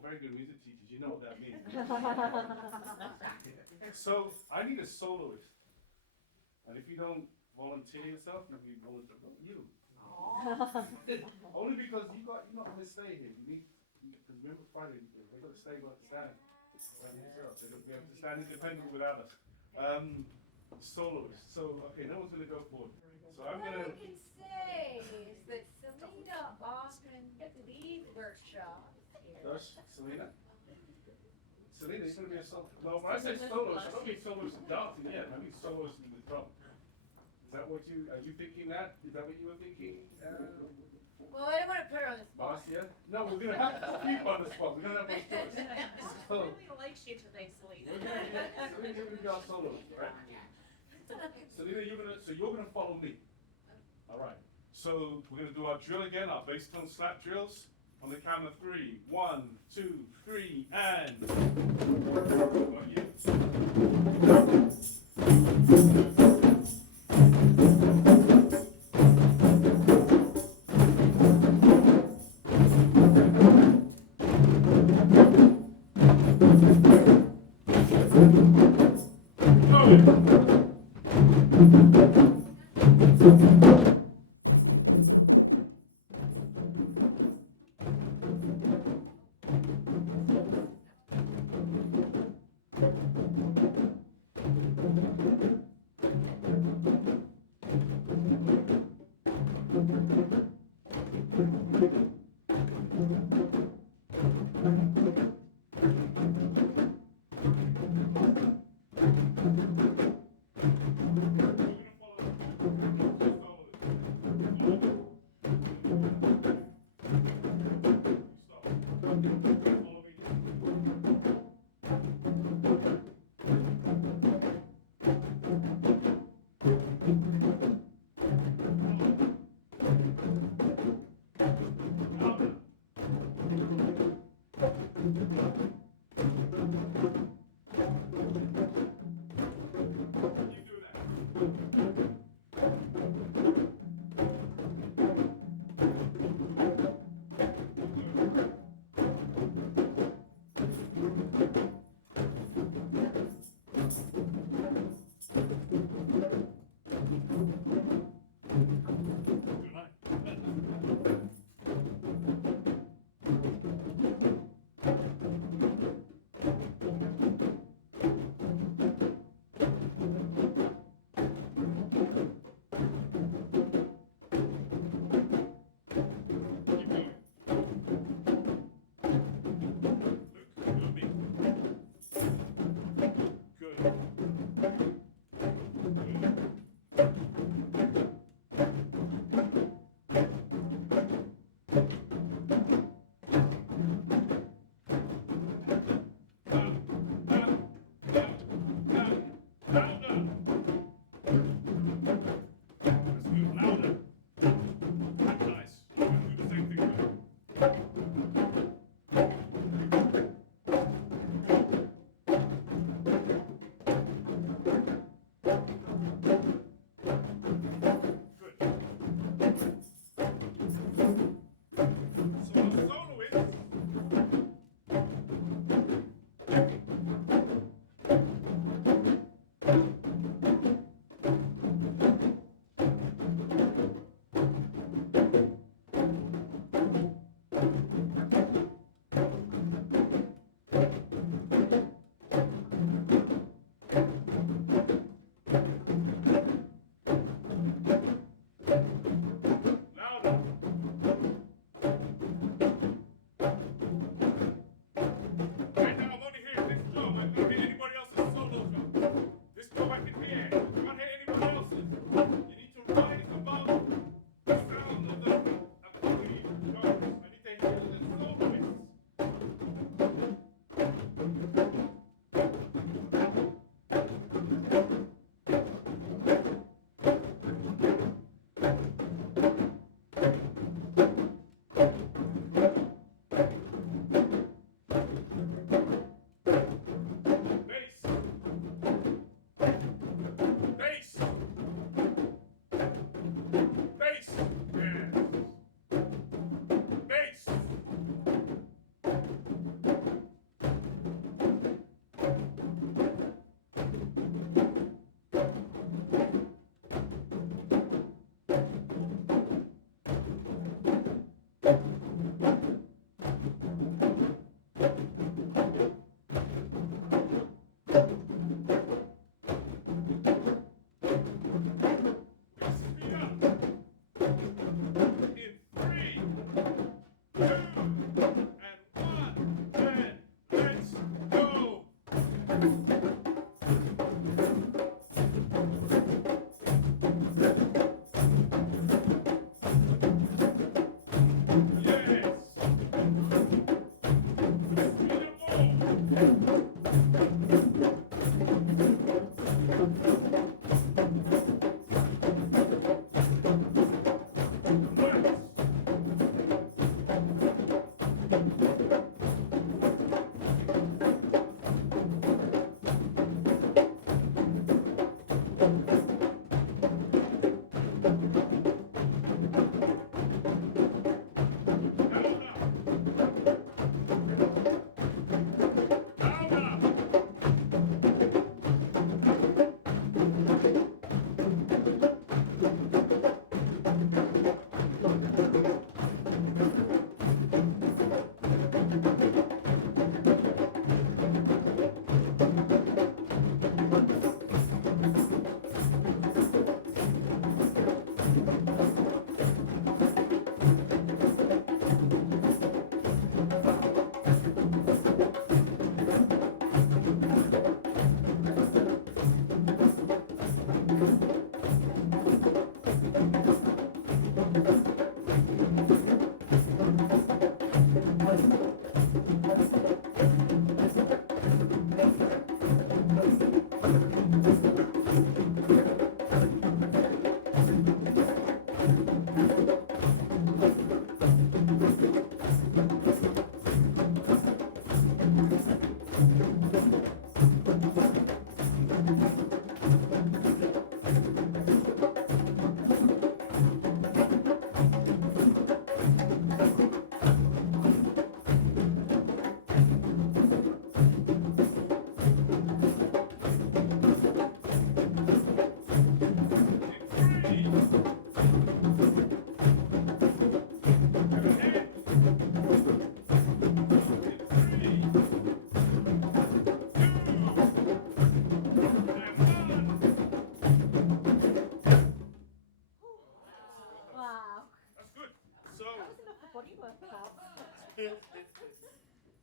Very good music teachers, you know what that means. So I need a soloist, and if you don't volunteer yourself, you'll be volunteer. Not you. Only because you're not gonna stay here. You need, because remember Friday they're gonna stand. Stand themselves. They're gonna be able to stand independently without us. Soloist. So okay, no one's gonna go forward. So I'm gonna. What I can say is that Selena often leads workshops here. Does Selena? Selena, you're gonna be a solo. No, when I say soloist, I don't mean soloist in dancing yet. I mean soloist in the drum. Is that what are you thinking that? Is that what you were thinking? Well, I didn't want to put her on the spot. Marcia? No, we're gonna have to put people on the spot. We're gonna have no choice. So, really like you today, Selena. Selena, you're gonna be our soloist, right? Selena, you're gonna follow me. All right. So we're gonna do our drill again, our bass tone slap drills. On the count of 3. 1, 2, 3, and. Oh, yeah.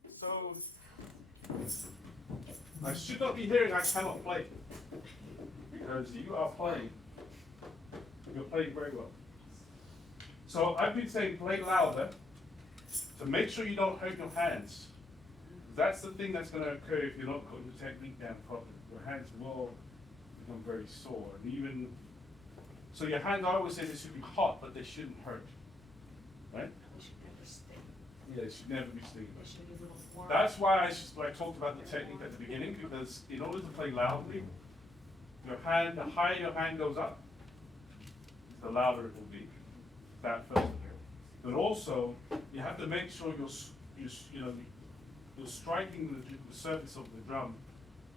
So, I should not be hearing I cannot play, because you are playing. You're playing very well. So I've been saying play louder, to make sure you don't hurt your hands. That's the thing that's going to occur if you're not putting the technique down properly. Your hands will become very sore. And even, so your hands, I always say they should be hot, but they shouldn't hurt. Right? They should never sting. Yeah, it should never be stinging. That's why I talked about the technique at the beginning, because in order to play loudly, your hand, the higher your hand goes up, the louder it will be. That first. But also, you have to make sure you're striking the surface of the drum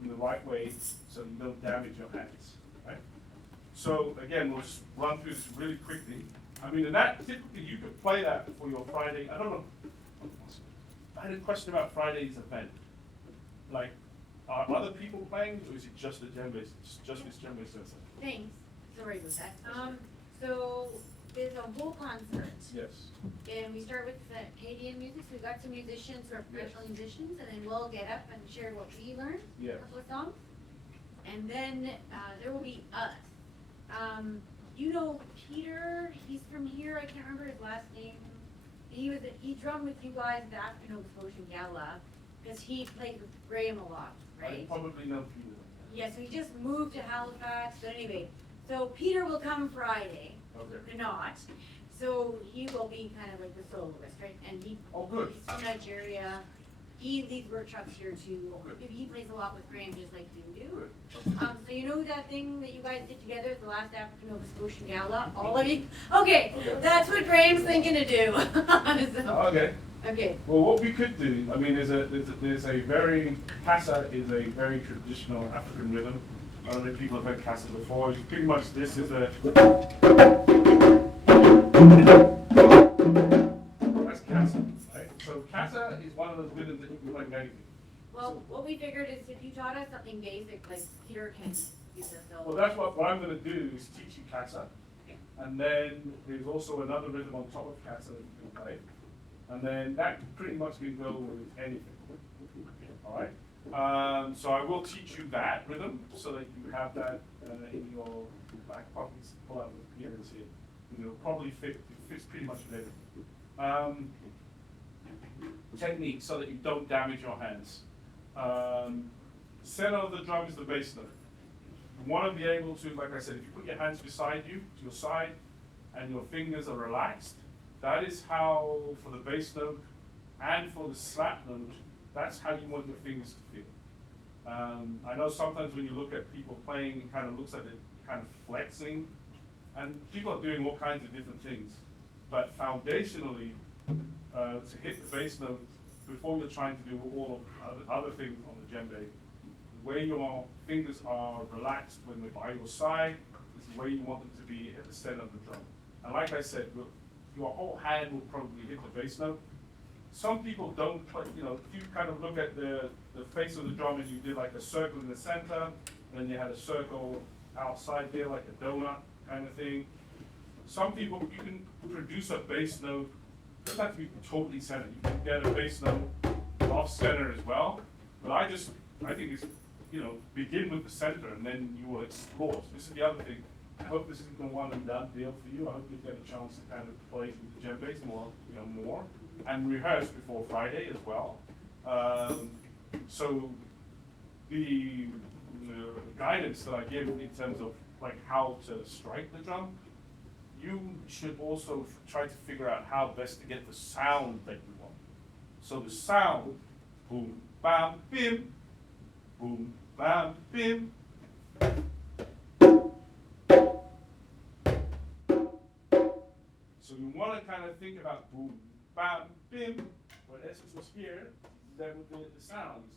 in the right way so you don't damage your hands. Right? So again, we'll just run through this really quickly. I mean, and that typically you could play that for your Friday. I don't know. I had a question about Friday's event. Like, are other people playing, or is it just the djembe, just this djembe sensei? Thanks. Sorry about that. So there's a whole concert. Yes. And we start with the Acadian music. So we've got some musicians who are professional musicians, and then we'll get up and share what we learned. Yeah. A couple of songs. And then there will be us. You know Peter, he's from here, I can't remember his last name. He drummed with you guys at the After Nova Scotian Gala, because he played with Graham a lot, right? I probably know Peter. Yeah, so he just moved to Halifax, but anyway, so Peter will come Friday, Okay. not, so he will be kind of like the soloist, right? And he's from Nigeria, he leads workshops here too. He plays a lot with Graham, just like you do. So you know that thing that you guys did together at the last African Nova Scotian Gala? All of you? Okay, that's what Graham's thinking to do. Okay. Okay. Well, what we could do, I mean, there's a very, Kassa is a very traditional African rhythm. I don't know if people have heard Kassa before. It's pretty much this is a... of those rhythms that you can play with anything. Well, what we figured is if you taught us something basic, like Peter can use this. Well, that's what I'm going to do is teach you kata, and then there's also another rhythm on top of kata that you can play, and then that pretty much can go with anything. All right. So I will teach you that rhythm so that you have that in your back pockets. Pull out the pianos here. It'll probably fits pretty much with everything. Technique so that you don't damage your hands. Center of the drum is the bass note. You want to be able to, like I said, if you put your hands beside you, to your side, and your fingers are relaxed, that is how, for the bass note and for the slap note, that's how you want your fingers to feel. I know sometimes when you look at people playing, it kind of looks like they're kind of flexing, and people are doing all kinds of different things. But foundationally, to hit the bass note, before you're trying to do all of other things on the djembe, the way your fingers are relaxed when they're by your side is the way you want them to be at the center of the drum. And like I said, your whole hand will probably hit the bass note. Some people don't play, you know, if you kind of look at the face of the drum and you did like a circle in the center, and then you had a circle outside there, like a donut kind of thing. Some people, you can produce a bass note, it doesn't have to be totally centered. You can get a bass note off center as well. But I think it's, you know, begin with the center and then you will explore. So this is the other thing. I hope this isn't the one and done deal for you. I hope you get a chance to kind of play with the djembes more, and rehearse before Friday as well. So the guidance that I give in terms of like how to strike the drum, you should also try to figure out how best to get the sound that you want. So the sound, boom, bam, bim, boom, bam, bim. So you want to kind of think about boom, bam, bim, but essence was here, then with the sounds.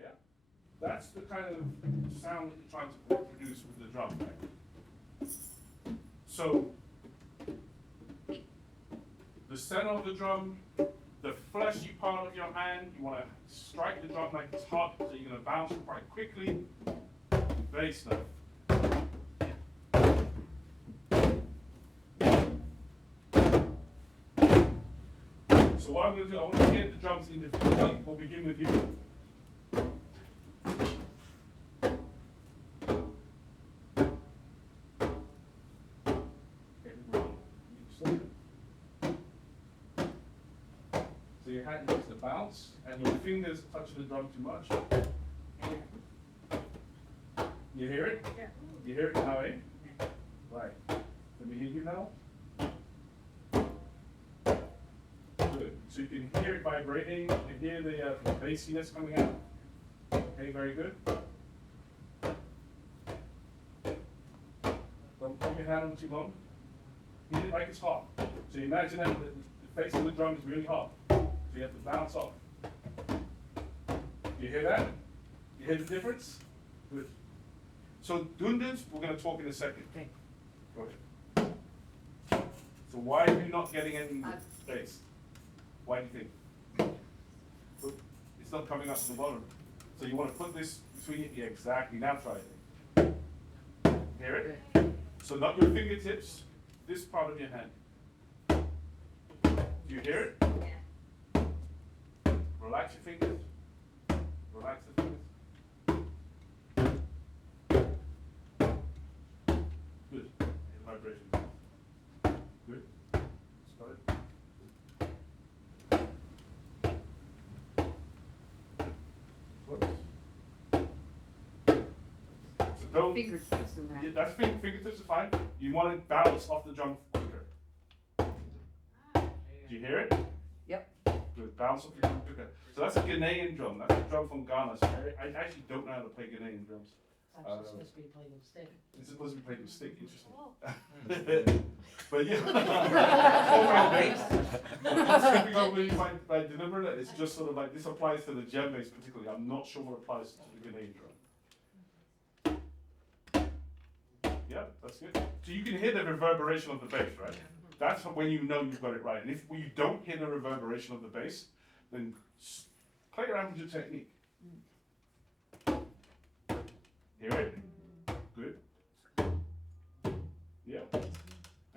Yeah? That's the kind of sound that you're trying to produce with the drum, right? So, the center of the drum, the fleshy part of your hand, you want to strike the drum like it's hot, so you're going to bounce quite quickly. Bass note. So what I'm going to do, I want to get the drums individually. We'll begin with you. So your hand needs to bounce, and your fingers touch the drum too much. You hear it? Yeah. You hear it now, eh? Right. Let me hear you now. Good. So you can hear it vibrating, you can hear the bassiness coming out. Okay, very good. Don't put your hand on too long. Heat it like it's hot. So you imagine that the face of the drum is really hot. So you have to bounce off. You hear that? You hear the difference? Good. So dundans, we're going to talk in a second. Go ahead. So why are you not getting any bass? Why do you think? It's not coming up to the bottom. So you want to put this between it. Yeah, exactly. Now try it. Hear it? So not your fingertips, this part of your hand. Do you hear it? Yeah. Relax your fingers. Relax the fingers. Good. Vibration. Good. Got it. So don't. Fingertips in that. Yeah, that's fingertips are fine. You want to bounce off the drum quicker. Do you hear it? Yep. Good. Bounce off the drum quicker. So that's a Ghanaian drum. That's a drum from Ghana. So I actually don't know how to play Ghanaian drums. It's actually supposed to be played with stick. It's supposed to be played with stick. Interesting. But yeah. Typically, when you find like deliberate, it's just sort of like this applies to the djembes particularly. I'm not sure what applies to the Ghanaian drum. Yeah, that's good. So you can hear the reverberation of the bass, right? That's when you know you've got it right. And if you don't hear the reverberation of the bass, then play around with your technique. Hear it? Good. Yeah.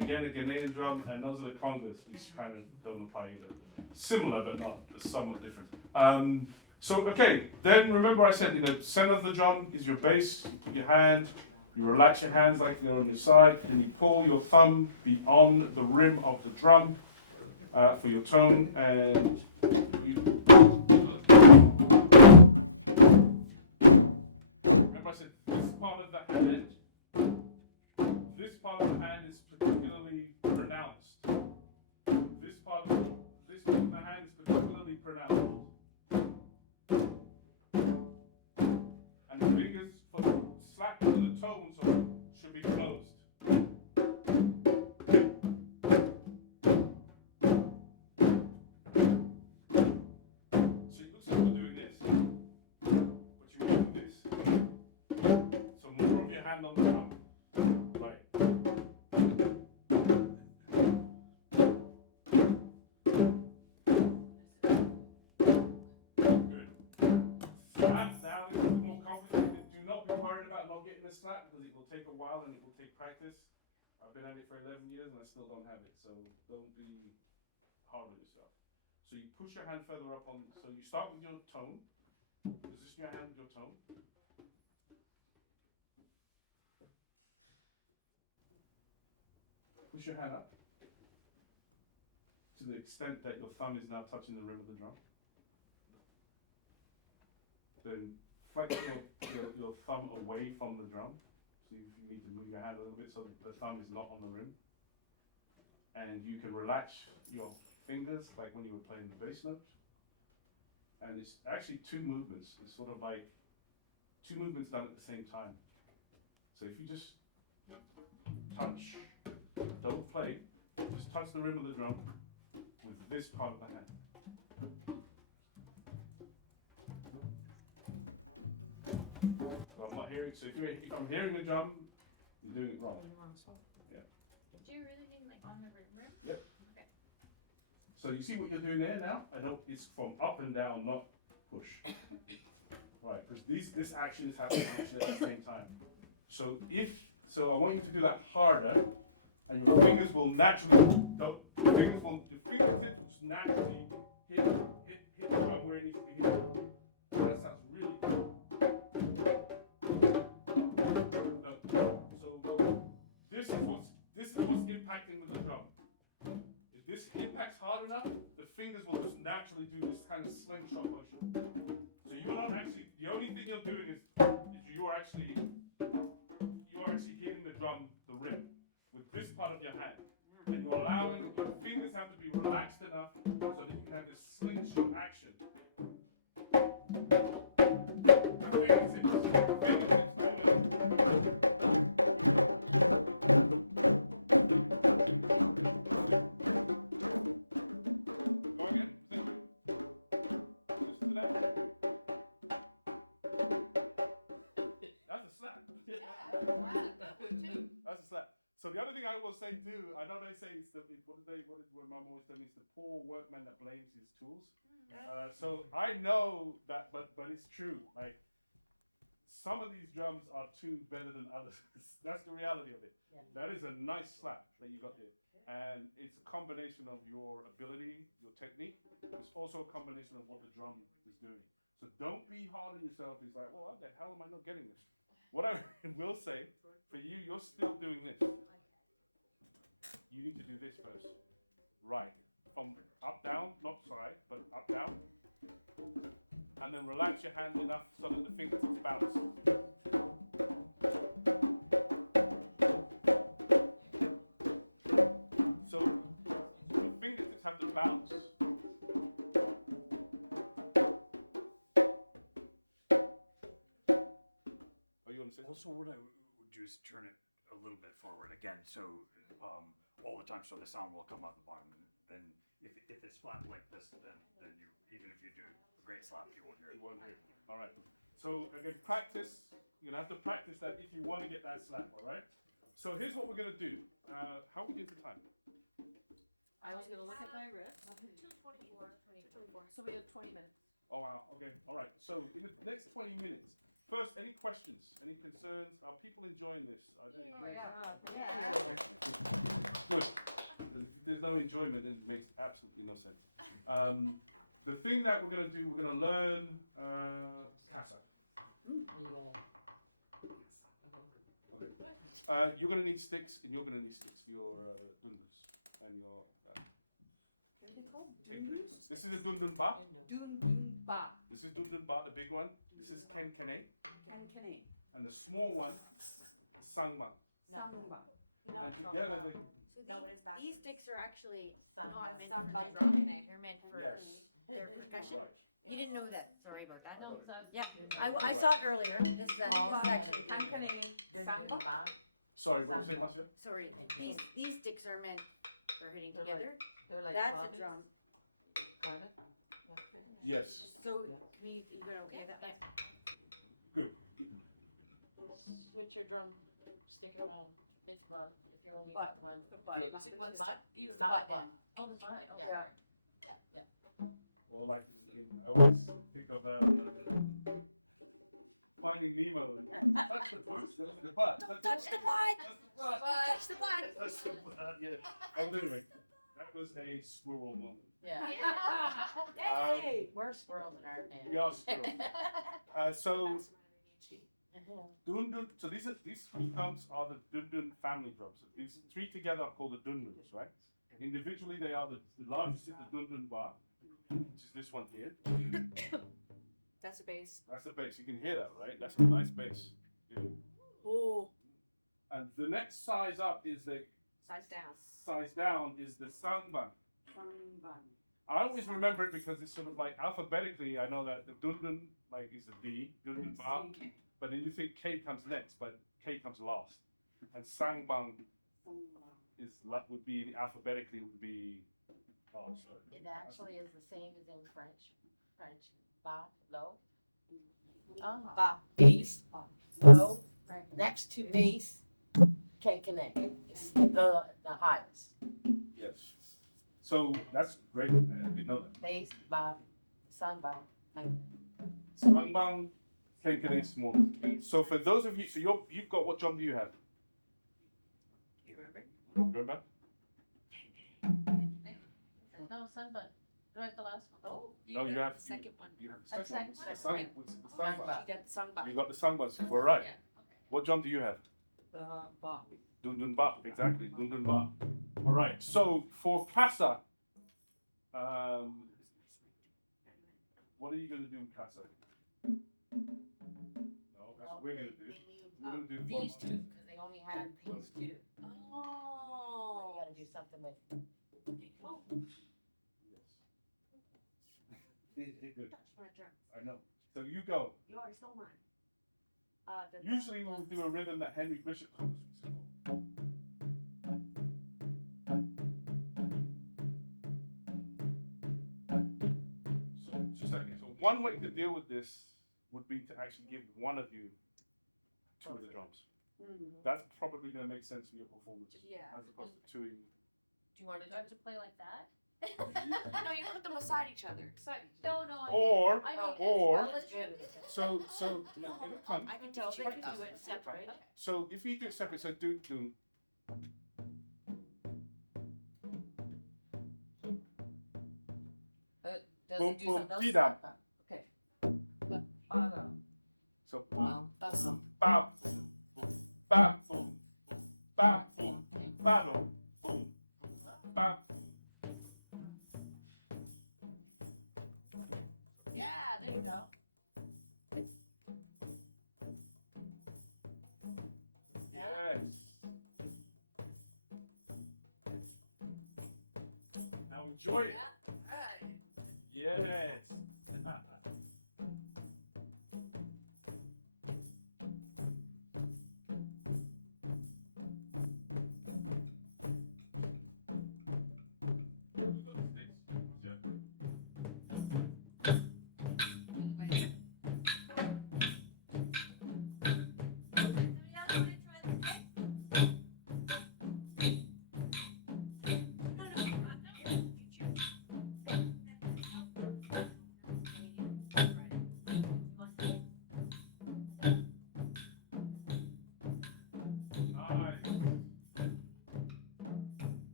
Again, a Ghanaian drum, and those are the congas, which kind of don't apply either. Similar, but not somewhat different. So, okay, then remember I said, center of the drum is your bass. You put your hand, you relax your hands like they're on your side, and you pull your thumb beyond the rim of the drum for your tone, and you. Remember I said this part of the hand. This part of the hand is particularly pronounced. This part of the hand is particularly pronounced. And the fingers for the slap to the tones should be closed. So it looks like we're doing this, but you're doing this. So more of your hand on the drum. Right. Good. Slap now is more complicated. Do not be worried about not getting the slap because it will take a while and it will take practice. I've been at it for 11 years and I still don't have it, so don't be hard on yourself. So you push your hand further up on, so you start with your tone. Position your hand with your tone. Push your hand up to the extent that your thumb is now touching the rim of the drum. Then flex your thumb away from the drum. So you need to move your hand a little bit so that the thumb is not on the rim. And you can relax your fingers like when you were playing the bass note. And it's actually two movements. It's sort of like two movements done at the same time. So if you just touch, don't play, just touch the rim of the drum with this part of the hand. So I'm not hearing, so if I'm hearing the drum, you're doing it wrong. Yeah. Do you really mean like on the rim? Yep. Okay. So you see what you're doing there now? It's from up and down, not push. Right, because this action is happening actually at the same time. So I want you to do that harder, and your fingers will naturally, your fingertips will just naturally hit the drum where it needs to be hit. That sounds really good. So this is what's impacting with the drum. If this impacts hard enough, the fingers will just naturally do this kind of slingshot motion. So you're not actually, the only thing you're doing is you're actually hitting the drum, the rim, with this part of your hand. And you're allowing, your fingers have to be relaxed enough so that you can have this slingshot action. Fingertips Go again. Listen to that. That's a slap. That's a slap. So the other thing I will say too, I know they say it's what Mum always told me, it's the poor workman that blames his tools. So I know that, but it's true. Like some of these drums are tuned better than others. That's the reality of it. Yeah. That is a nice slap that you got there. And it's a combination of your ability, your technique. It's also a combination of what the drum is doing. So don't be hard on yourself. It's like, well, how the hell am I not getting this? What I will say, for you, you're still doing this. You need to do this first. Right. From up, down, not side, but up, down. And then relax your hand enough so that the fingertips bounce. So the fingertips have to bounce. Also, what I would do is turn it a little bit forward again, so all the time, so the sound will come out the bottom. Then, if it's flat like this, then you, even if you do a great slap, you won't hear it. You won't hear it. All right. So again, practice. You're gonna have to practice that if you want to get that slap. All right. So here's what we're gonna do. How are we doing for time? I was gonna look at my wrist. 2:24. So we have 20 minutes. Oh wow, okay, all right. So in the next 20 minutes, first, any questions, any concerns? Are people enjoying this? Are they enjoying Good. If there's no enjoyment, then it makes absolutely no sense. The thing that we're gonna do, we're gonna learn casa. Are you gonna? Okay. You're gonna need sticks, and you're gonna need sticks for your dundus and your. This is a dundun ba. Dundun ba. This is dundun ba, the big one. This is ken kene. Ken kene. And the small one, sangma. Sangba. And together they. So these sticks are actually not meant Samba. for drumming. They're meant for Yes. their percussion. Right. You didn't know that. Sorry about that. No, Yeah, I saw it earlier. This is actually. Ken kene. Sangba. Sorry, what was it, Marcia? Sorry, these sticks are meant for hitting They're together. They're like That's clobbers, a drum. Kinda. Yes. So can you gonna okay that? Yeah. Good. Switch your drum, stick it around. It's fun if you only Butt. got one. The butt. Good. One Butt. butt? Use It's the not a butt. butt. Oh, the butt, oh, Yeah. yeah. Or like, I always think of Finding Nemo. Touch the butt. The butt. Touch the butt. Touch the butt. Touch the butt. Yeah. Oh, anyway, that was a squirrel moment. Yeah. Yay! We're squirrels in our family. We are squirrels. So dundun. So these three drums are the dundun family drums. So these three together are called the dunduns, right? Individually, they are the largest is the dundun bar, which is this one here. That's a bass. That's the bass. You can hear that, right? That's a nice bass. Yeah. Oh. And the next size up is the Size down. size down is the sangban. Sangban. I always remember it because it's sort of like alphabetically. I know that the dundun like is a D, dundun bar, but then you think K comes next, but K comes last, and sangbang is would be alphabetically would be. Oh, sorry. It actually is the same as in French. Ba, low. Ba, bass, low, next to bass, can connect. It's the highest. Yes. So that's great. I didn't know that. Bass, ba, samba. Sangbang, Kenkane small. So for those of you, so you've got what drum do you have? You remember? Remember? No, samba. Right, the last one. Oh. No, you have the second one. You have the That's second one. second. The sangba. You got the sangba. You got the sangbas. We're right. Yeah. What drum do you have? Ba. Dundun ba. Exactly. Dundun ba. All right. So for casa, what are you going to do in casa? No, that's what we're going to do. We're going to do These two, because they only had these two. Oh. You gotta do something with. Good. Touch my drum. I know. So you go. You already stole mine. Usually we'll do a rhythm that Henry Bishop calls. So just a second. So one way to deal with this would be to actually give one of you two of the drums. That's probably going to make sense in your performance. Yeah. As opposed to two. Do you want to play like that? No, you put them beside each other. No, no. Or so I can tell you can do it separate. So if you do it separate, so do. Does Boom, it do boom, something else? dee-dam. Okay. So boom, bam, bam, boom, bam, boom, bam, boom, bam. Yeah, there you go. Yes. Now enjoy it. Yes.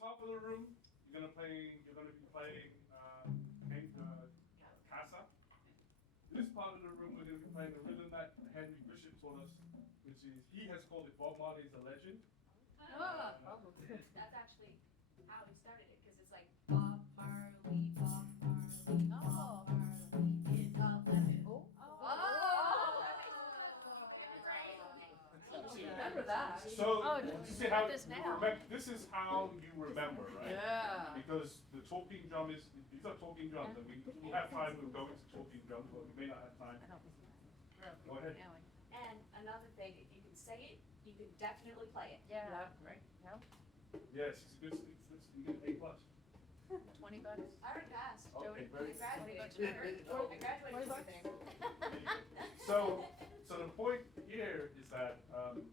Half of the room, you're gonna be playing Casa. This part of the room, we're gonna be playing a rhythm that Henry Bishop taught us, which is, he has called it Bob Marley's a legend. That's actually how he started it, because it's like Bob Marley, Bob Marley, Bob Marley is a legend. Remember that. So, Oh, see how this you now. remember, this is how you remember, right? Yeah. Because the talking drum is, these are talking drums, and we have time, we'll go into talking drums, but we may not have time. Go ahead. And another thing, if you can say it, you can definitely play it. Yeah, right. Yes, it's good, you get an A+. $20. I already passed. Okay, I very graduated. I graduated from there. So the point here is that,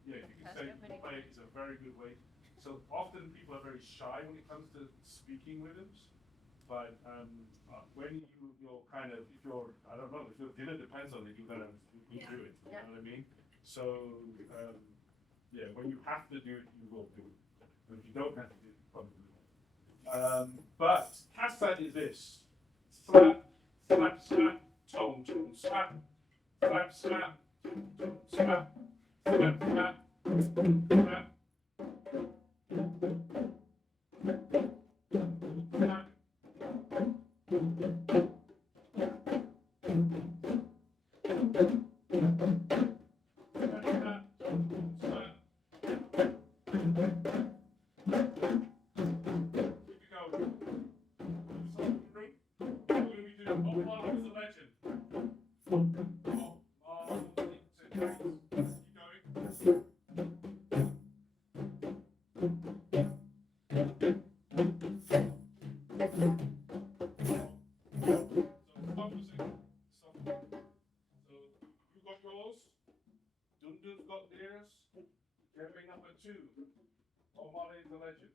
yeah, if you can say you can play, it's a very good way. So often people are very shy when it comes to speaking rhythms, but when you're kind of, if your dinner depends on it, you do it, you know what I mean? So, yeah, when you have to do it, you will do it. But if you don't have to do it, you probably won't. But Casa is this: slap, slap, slap, tone, tone, slap, slap, slap, tone, slap, slap, slap, slap. Number 2, Omar is the legend.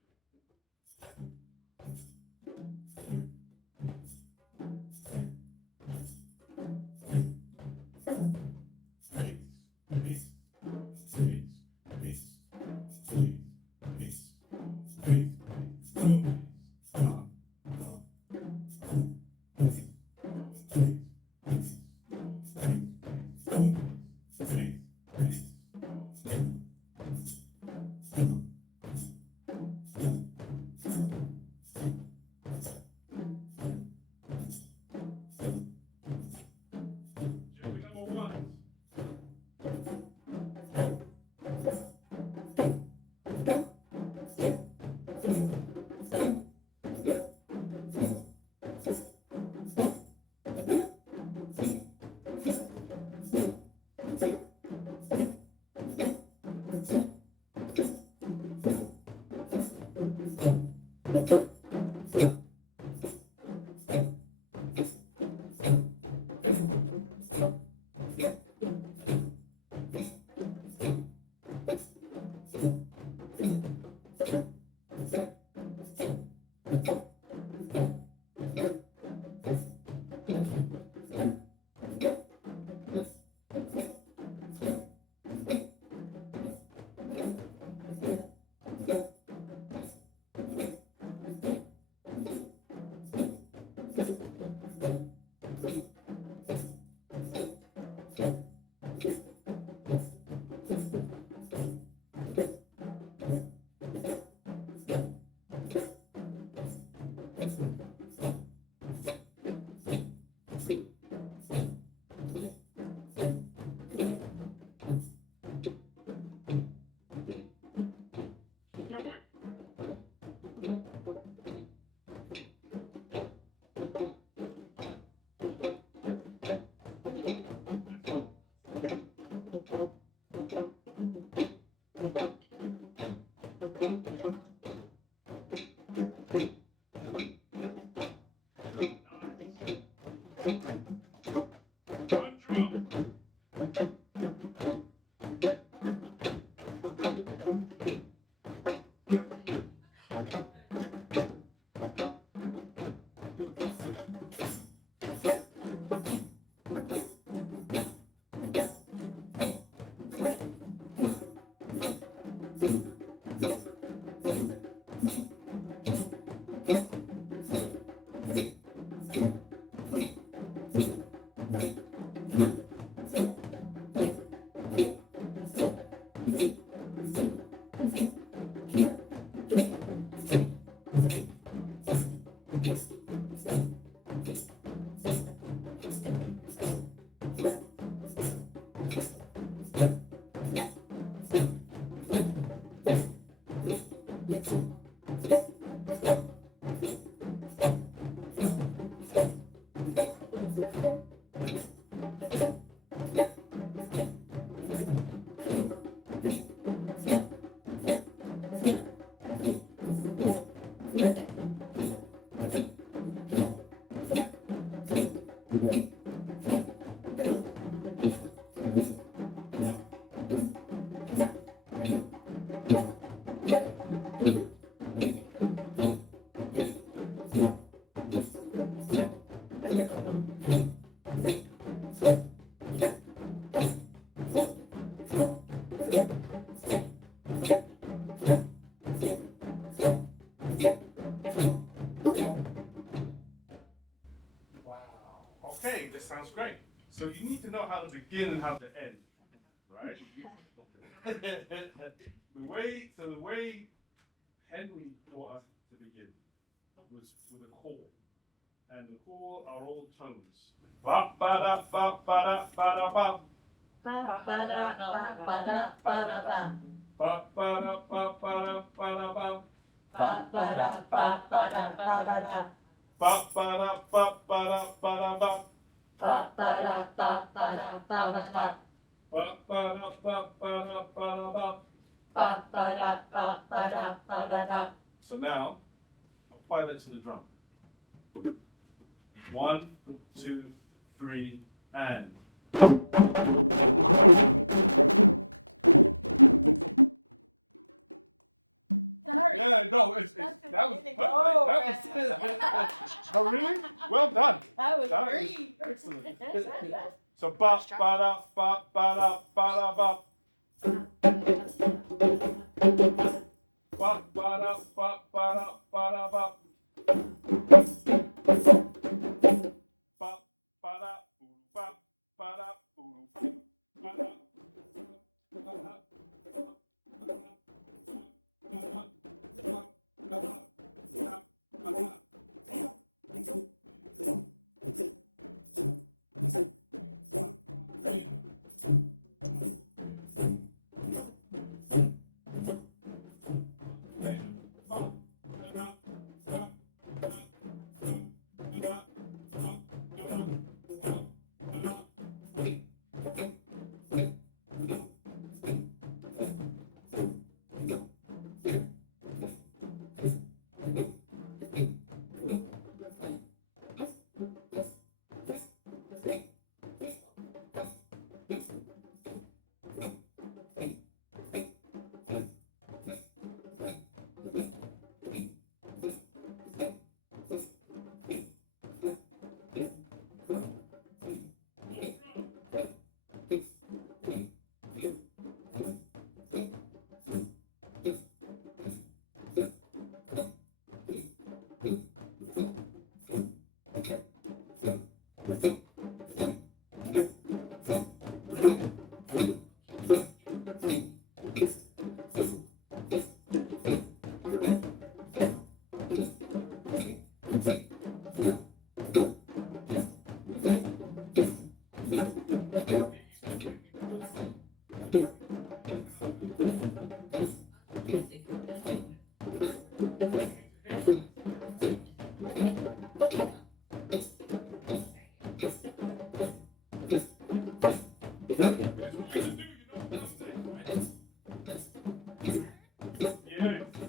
Okay, this sounds great. So you need to know how to begin and how to end, right? the way Henry taught us to begin was with a call, and the call are all tones. Ba ba da ba ba da ba da ba. Ba ba da ba ba da ba da ba. Ba ba da ba ba da ba da ba. Ba ba da ba ba da ba da ba. Ba ba da ba ba da ba da ba. Ba ba da ba ba da ba da ba. Ba ba da ba ba da ba da ba. Ba ba da ba ba da ba da ba. So now, apply that to the drum. 1, 2, 3, and. Yeah, no, that was perfect. Oh, really? Well done. That was That great. was excellent. So ba ba da ba ba da ba da ba. Ba ba da ba ba da ba da ba. Ba ba da ba ba da ba da. Yeah.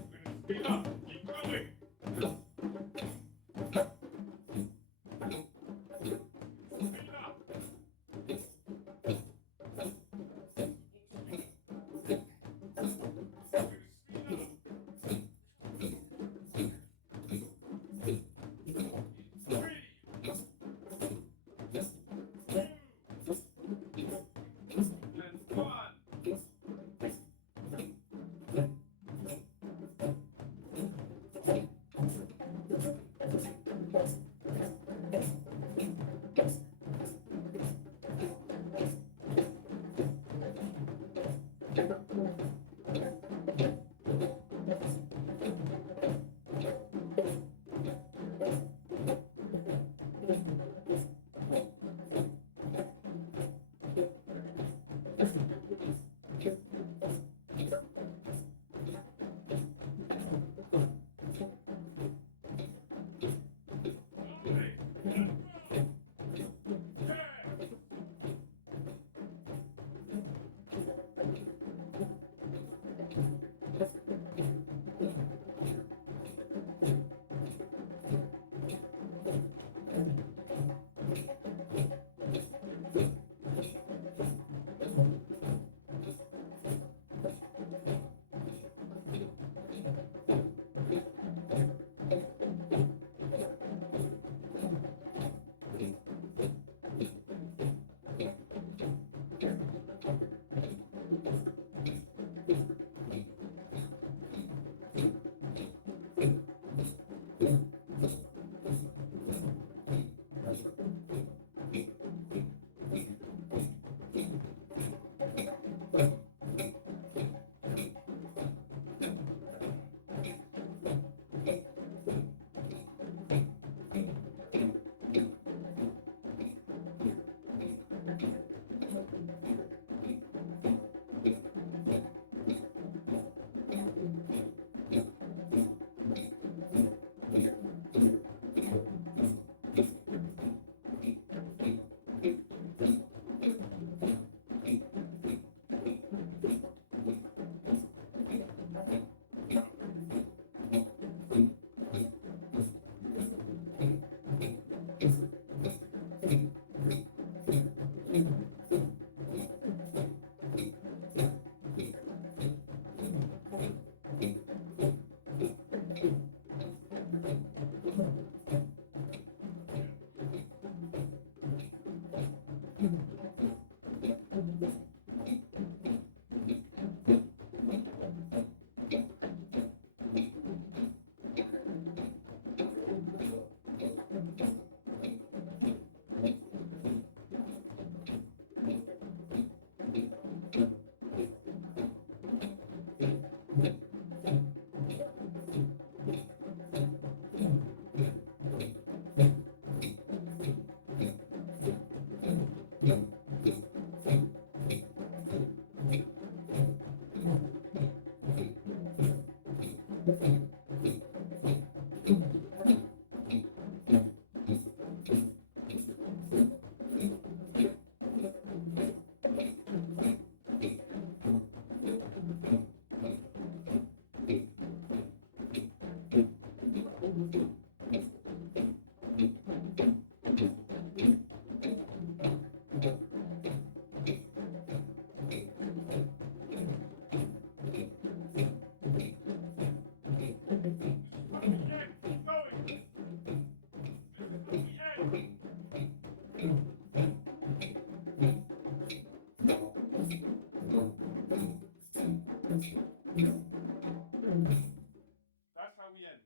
That's how we end.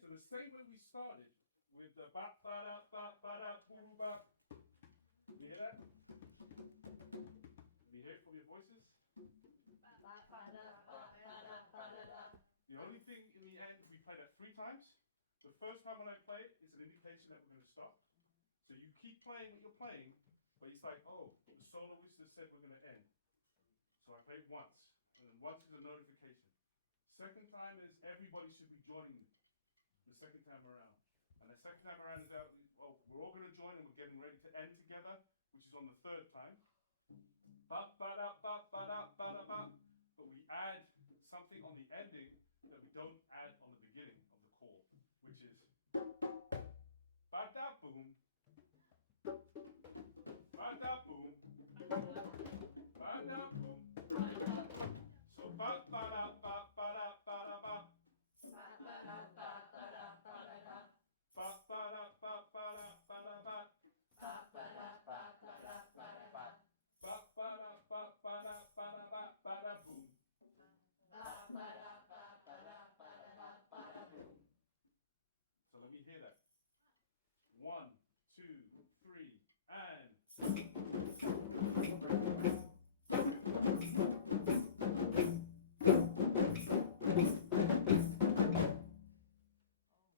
So the same way we started with the ba ba da ba ba da boo ba. Can you hear that? Can you hear it from your voices? The only thing in the end, we play that 3 times. The first time when I play it, it's an indication that we're going to stop. So you keep playing what you're playing, but it's like, oh, the soloist has said we're going to end. So I play it once, and then once is a notification. Second time is everybody should be joining me. The second time around. And the second time around is that we're all going to join and we're getting ready to end together, which is on the third time. Ba ba da ba ba da ba da ba. But we add something on the ending that we don't add on the Ba-da boom. Ba-da boom. Ba-da boom. So ba-ba-da-ba-ba-da-ba-da-ba. Ba-ba-da-ba-ba-da-ba-da-ba. Ba-ba-da-ba-ba-da-ba-da-ba. Ba-ba-da-ba-ba-da-ba-da-ba. Ba-ba-da-ba-ba-da-ba-da-ba-da-boom. Ba-ba-da-ba-ba-da-ba-da-ba-da-boom. So let me hear that. 1, 2, 3, and.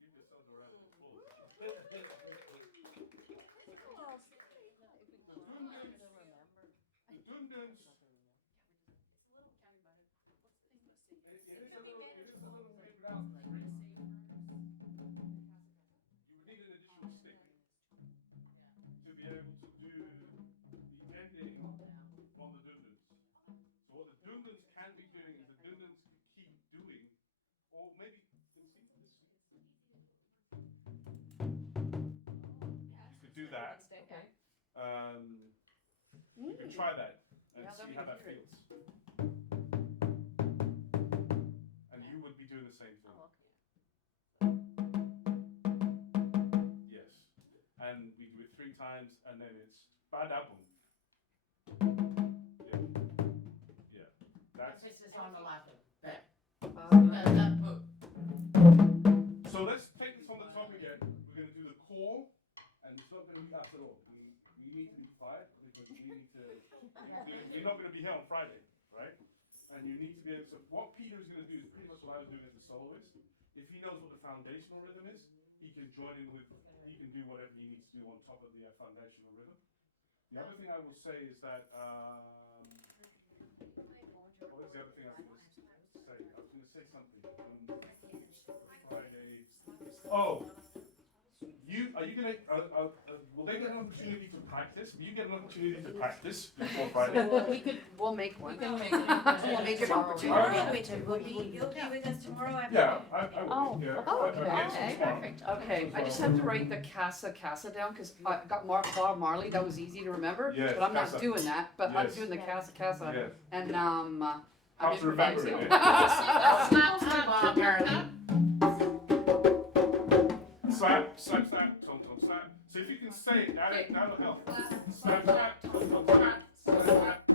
Give yourselves a round of applause. The Dunduns. The Dunduns. It's a little weird, but It is a little weird without the string. You would need an additional stick to be able to do the ending on the Dunduns. So what the Dunduns can be doing is the Dunduns can keep doing, or maybe, let me see this. You could do that. Okay. You could try that and see how that feels. And you would be doing the same thing. Oh, okay. Yes. And we do it 3 times, and then it's ba-da-boom. Yeah. Yeah. That's. Emphasis on the last one. So let's take this from the top again. We're going to do the call, and it's not going to be us at all. We need to be quiet because we need to. We're not going to be here on Friday, right? And you need to be able to. So what Peter is going to do is pretty much what I was doing as a soloist. If he knows what the foundational rhythm is, he can join in with. He can do whatever he needs to do on top of the foundational rhythm. The other thing I will say is that. What is the other thing I was going to say? I was going to say something on Friday. Oh, are you going to? Will they get an opportunity to practice? Will you get an opportunity to practice before Friday? We'll make one. We can make We'll make it tomorrow. You'll be with us tomorrow afternoon. Yeah, I will. Yeah. Okay, perfect. Okay, I just have to write the Casa down because I got Bob Marley. That was easy to remember. Yes, but I'm not Casa. doing that. But I'm Yes. doing the Casa. Yes. And How I'm to remember it. improvising. Slap, slap, slap, tom, tom, slap. So if you can say it, that'll help. Slap, slap, tom, tom, slap, slap, slap.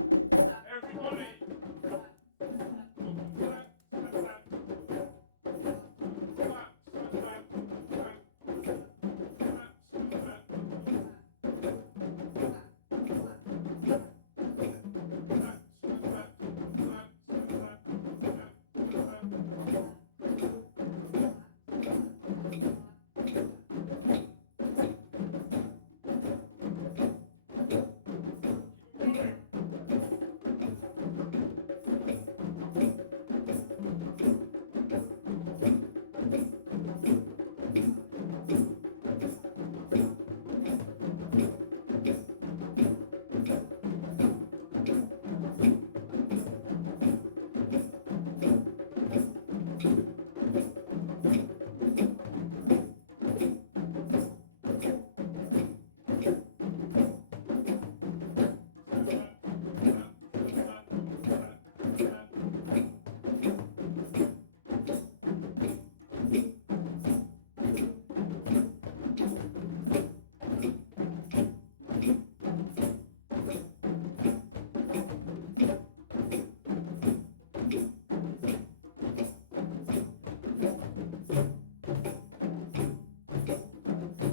Everybody. Slap, slap, slap, slap. Slap, slap, slap, slap. Slap, slap, slap.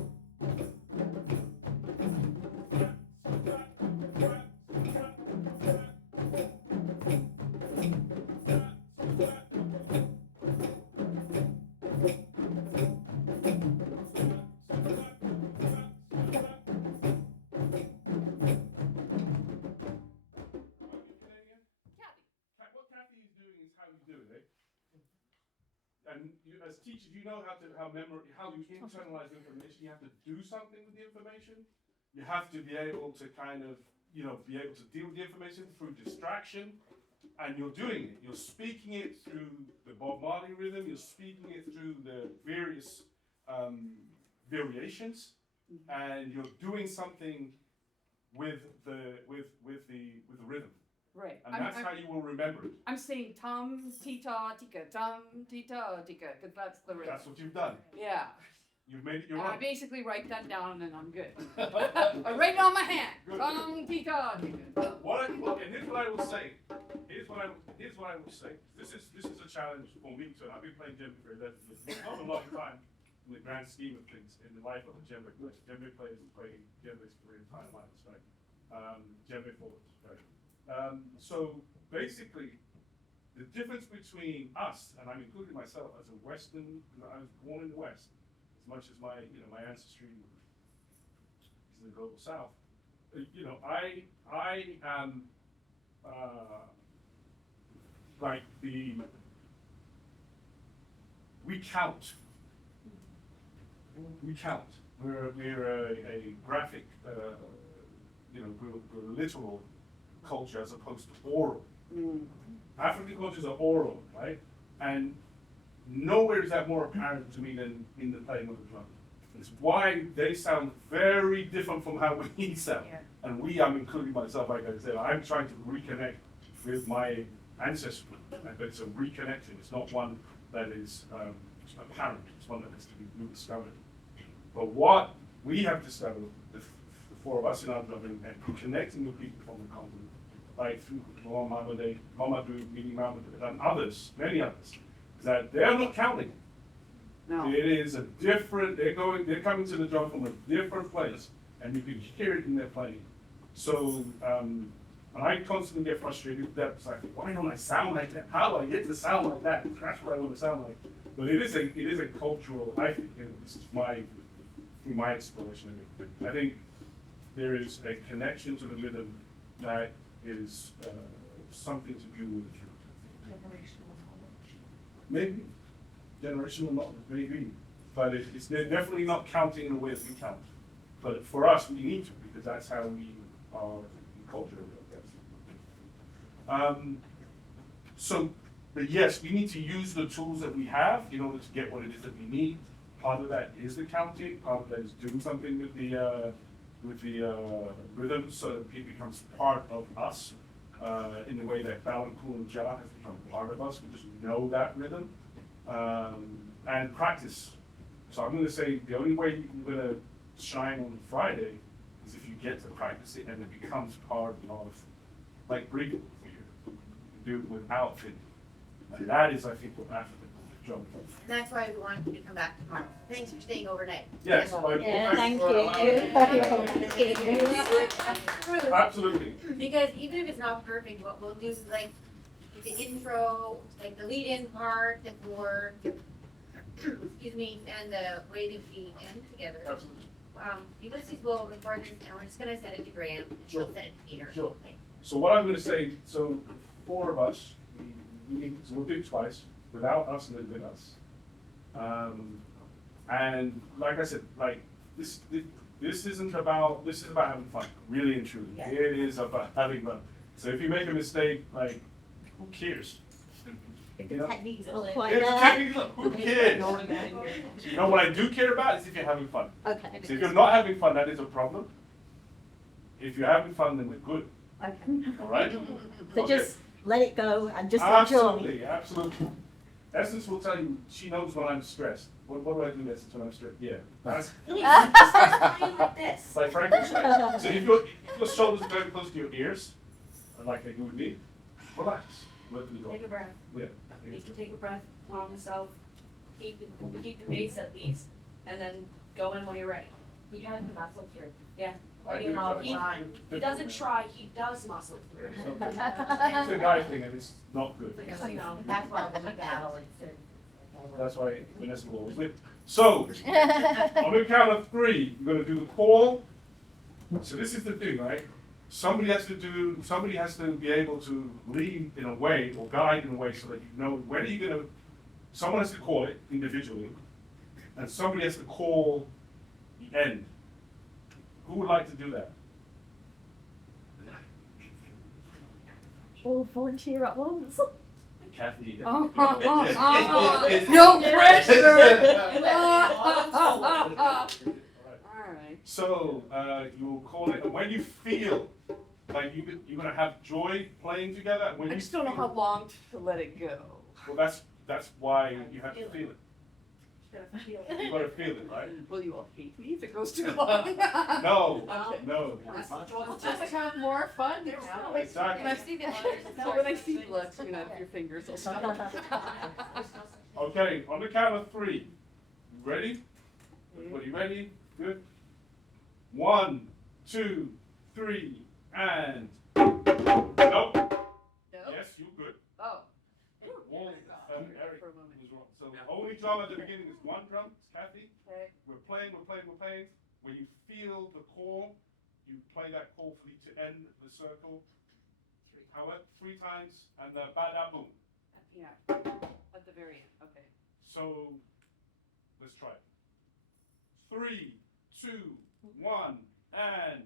What Kathy is doing is how you do it, eh? And you, as teachers, you know how you internalize information. You have to do something with the information. You have to be able to kind of, be able to deal with the information through distraction. And you're doing it. You're speaking it through the Bob Marley rhythm. You're speaking it through the various variations. and you're doing something with the rhythm, Right. and that's how you will remember it. I'm saying tom tita tika because that's the rhythm. That's what you've done. Yeah. You've made it your And I own. basically write that down and I'm good. I write it on my hand. Tom tita tika. And here's what I will say. Here's what I will say. This is a challenge for me too. And I've been playing djembe for 11 years. It's not a long time in the grand scheme of things in the life of a djembe player. Djembe players play djembe for their entire lives, right? Djembe forwards, right? So basically, the difference between us, and I'm including myself as a Western, I was born in the West, as much as my ancestry is in the global South. I am like we count. We count. We're a graphic, we're a literal culture as opposed to oral. African cultures are oral, right? And nowhere is that more apparent to me than in the playing of the drum. It's why they sound very different from how we sound. Yeah. And I'm including myself, like I said, I'm trying to reconnect with my ancestry. But it's a reconnection. It's not one that is apparent. It's one that has to be rediscovered. But what we have discovered, the four of us in our drumming, and connecting with people from the continent, like through Mamadou, Mini Mamadou, and others, many others, is that they're not counting. No. It is a different, they're coming to the drum from a different place, and you can hear it in their playing. So, and I constantly get frustrated with that. It's like, why don't I sound like that? How do I get to sound like that? That's what I want to sound like. But it is a cultural, I think, and this is through my exploration of it. I think there is a connection to the rhythm that is something to do with generational knowledge. Maybe. Generational knowledge, maybe. But it's definitely not counting in the way that we count. But for us, we need to, because that's how we are in culture, I guess. But yes, we need to use the tools that we have in order to get what it is that we need. Part of that is the counting, part of that is doing something with the rhythm so that it becomes part of us in the way that Balancourt and Ja has become part of us. We just know that rhythm and practice. So I'm going to say the only way you're going to shine on Friday is if you get to practice it and it becomes part of, like breathing for you. You do it without fitting. And that is, I think, what African drum is. That's why we wanted you to come back tomorrow. Thanks for staying overnight. Yes. Thank you. Absolutely. Because even if it's not perfect, what we'll do is like the intro, like the lead-in part, the more, excuse me, and the way that we end together. Absolutely. Ulysses will record this, and we're just gonna send it to Graham. She'll send it to Peter. Sure. So what I'm going to say, so four of us, so we'll do it twice, without us and then with us. And like I said, like this is about having fun, really and truly. Yeah. It is about having fun. So if you make a mistake, like, who cares? If the technique's not quite who cares? You know what I do care about is if you're having fun. Okay. So if you're not having fun, that is a problem. If you're having fun, then we're good. Okay. All right? So Okay. just let it go and just Absolutely, enjoy. Absolutely. Essence will tell you, she knows when I'm stressed. What do I do, Essence, when I'm stressed? Yeah. Like this. Like Frankenstein. So if your shoulders are very close to your ears, like they do with me, relax. Let me go. Take a breath. Yeah. You can take a breath on yourself, keep the pace at least, and then go in when you're ready. You have the muscle through. Yeah. I do all the time. He doesn't try, he does muscle through. It's a guy thing and it's not good. That's why when we battle, it's. That's why Vanessa will always win. So, on the count of three, you're going to do the call. So this is the thing, right? Somebody has to be able to lead in a way or guide in a way so that you know when are you going to, someone has to call it individually, and somebody has to call the end. Who would like to do that? All volunteer at once. Kathy. No No pressure. All right. So you will call it, and when you feel like you're gonna have joy playing together, when I you just don't know how long to let it go. well, that's why you have to feel it. You gotta feel it, right? Will you all hate me if it goes too long? No, Okay. no. Well, just have more fun. Exactly. When I see the so when I see blood, you know, your fingers will stop. Okay, on the count of 3. You ready? Everybody ready? Good. 1, 2, 3, and. Nope. Yes, you're good. Oh. Well, Eric was wrong. So the only drum at the beginning is 1 drum. It's Kathy. Okay. We're playing. When you feel the call, you play that call for you to end the circle. 3 times. However, 3 times, and bada boom. Yeah, at the very end, okay. So let's try it. 3, 2, 1, and.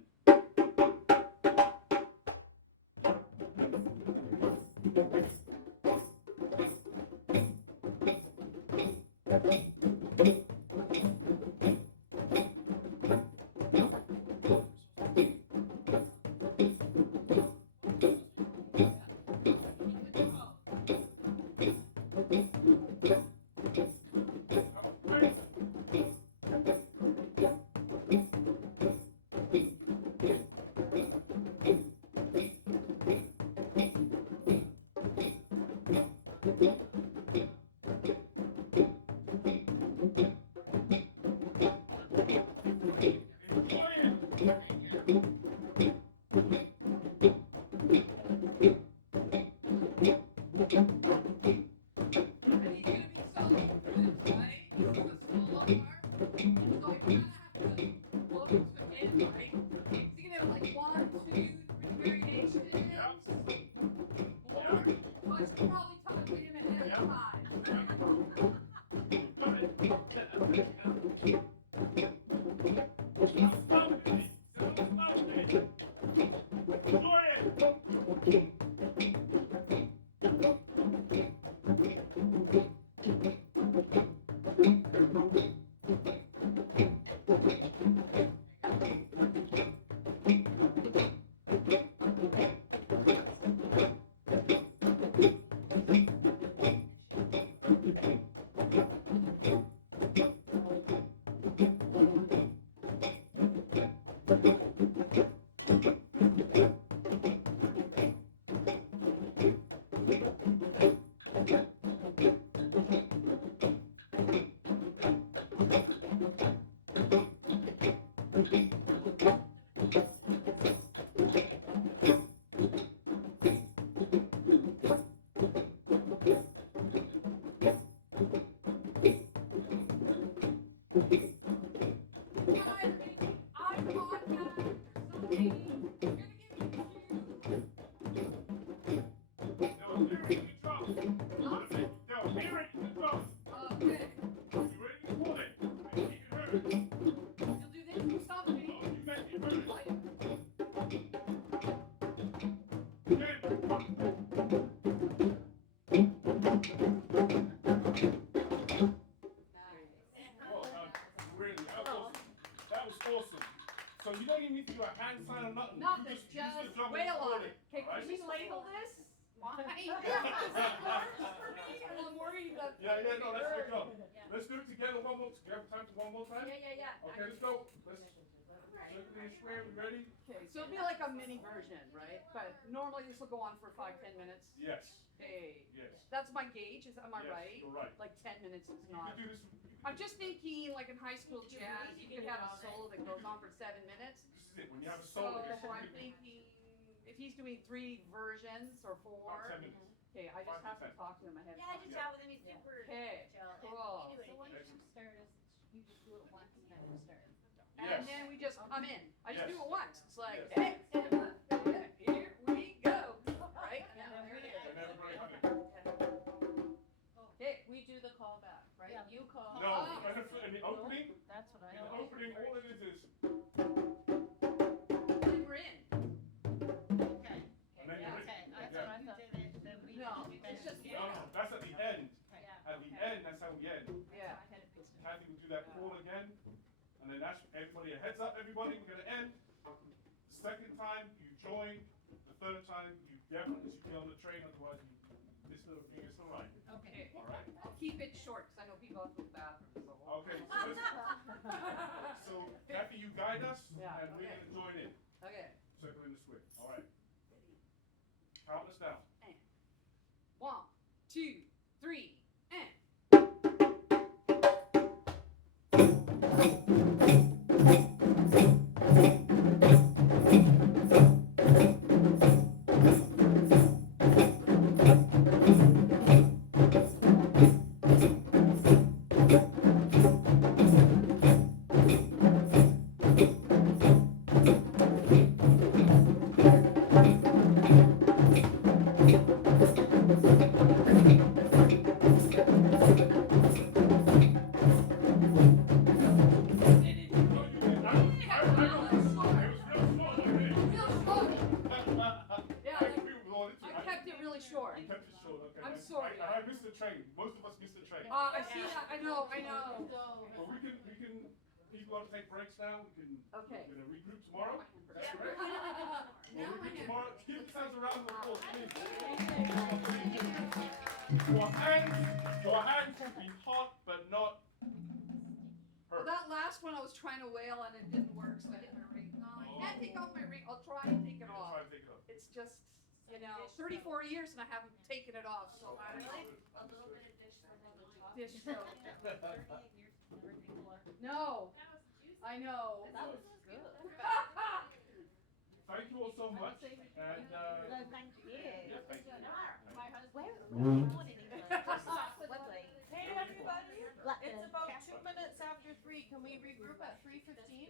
That was awesome. So you don't even need to do a hand sign or nothing. You just use the drum and call it. Okay, Alright? can you label this? Yeah, no, that's good drum. Let's do it together one more. Do you have time for one more time? Yeah. Okay, let's go. Let's circle in the square. We ready? Okay, so it'll be like a mini version, right? But normally this will go on for 5-10 minutes. Yes. Hey. Yes. That's my gauge, am I Yes, right? you're right. Like 10 minutes is You not. could do this. I'm just thinking, like in high school jazz, you can have a solo that goes on for 7 minutes. This is it. When you have a solo, So I'm thinking, if he's doing 3 versions or 4. About 10 minutes. Okay, I 5 just have to to 10. talk to him ahead of Yeah, time. I just chat with him. He's super Okay, chill. cool. He knew So when it. you start, you just do it once and then you start. Yes. And then we just come in. I just Yes. do it once. It's like, Yes. hey, here we go. Right? And everybody come in. Okay, we do the call back, right? Yeah. You call. No, in the opening, That's what in the opening, all it is, Then we're in. Okay. and then you're in. Okay, I Yeah. thought you did it, then we No, did it. it's just- No, that's at the end. Okay. At the end, that's how we end. Yeah. Kathy will do that call again, And then that's everybody, a heads up, everybody, we're gonna end. The second time you join, the third time you definitely should be on the train, otherwise you miss the ride. Okay. All right? I'll keep it short, cause I know people have to go to the bathroom, so. Okay, so Kathy, you guide us, Yeah, and we're okay. gonna join in. Okay. Circle in the square, all right. Count us down. 1, 2, 3, and. You kept it short, okay. I'm sorry. I missed the train. Most of us missed the train. I know. But we can, if you want to take breaks now, we can, Okay. we're gonna regroup tomorrow. That's Yeah. correct? We'll regroup tomorrow. Give yourselves a round of applause, please. Your hands should be hot, but not hurt. That last one I was trying to wail and it didn't work, so I hit my ring. I can't take off my ring. I'll try and take it Yeah, off. try and take it off. It's just, 34 years and I haven't taken it off, so I like a little bit of dish soap on the top. dish soap. 13 years, never before. No, I know. That was good. Thank you all so much. And No, thank you. yeah, thank you. Where are you born in England? Wembley. Hey everybody, Blackburn. it's about 2 minutes after 3. Can we regroup at 3:15?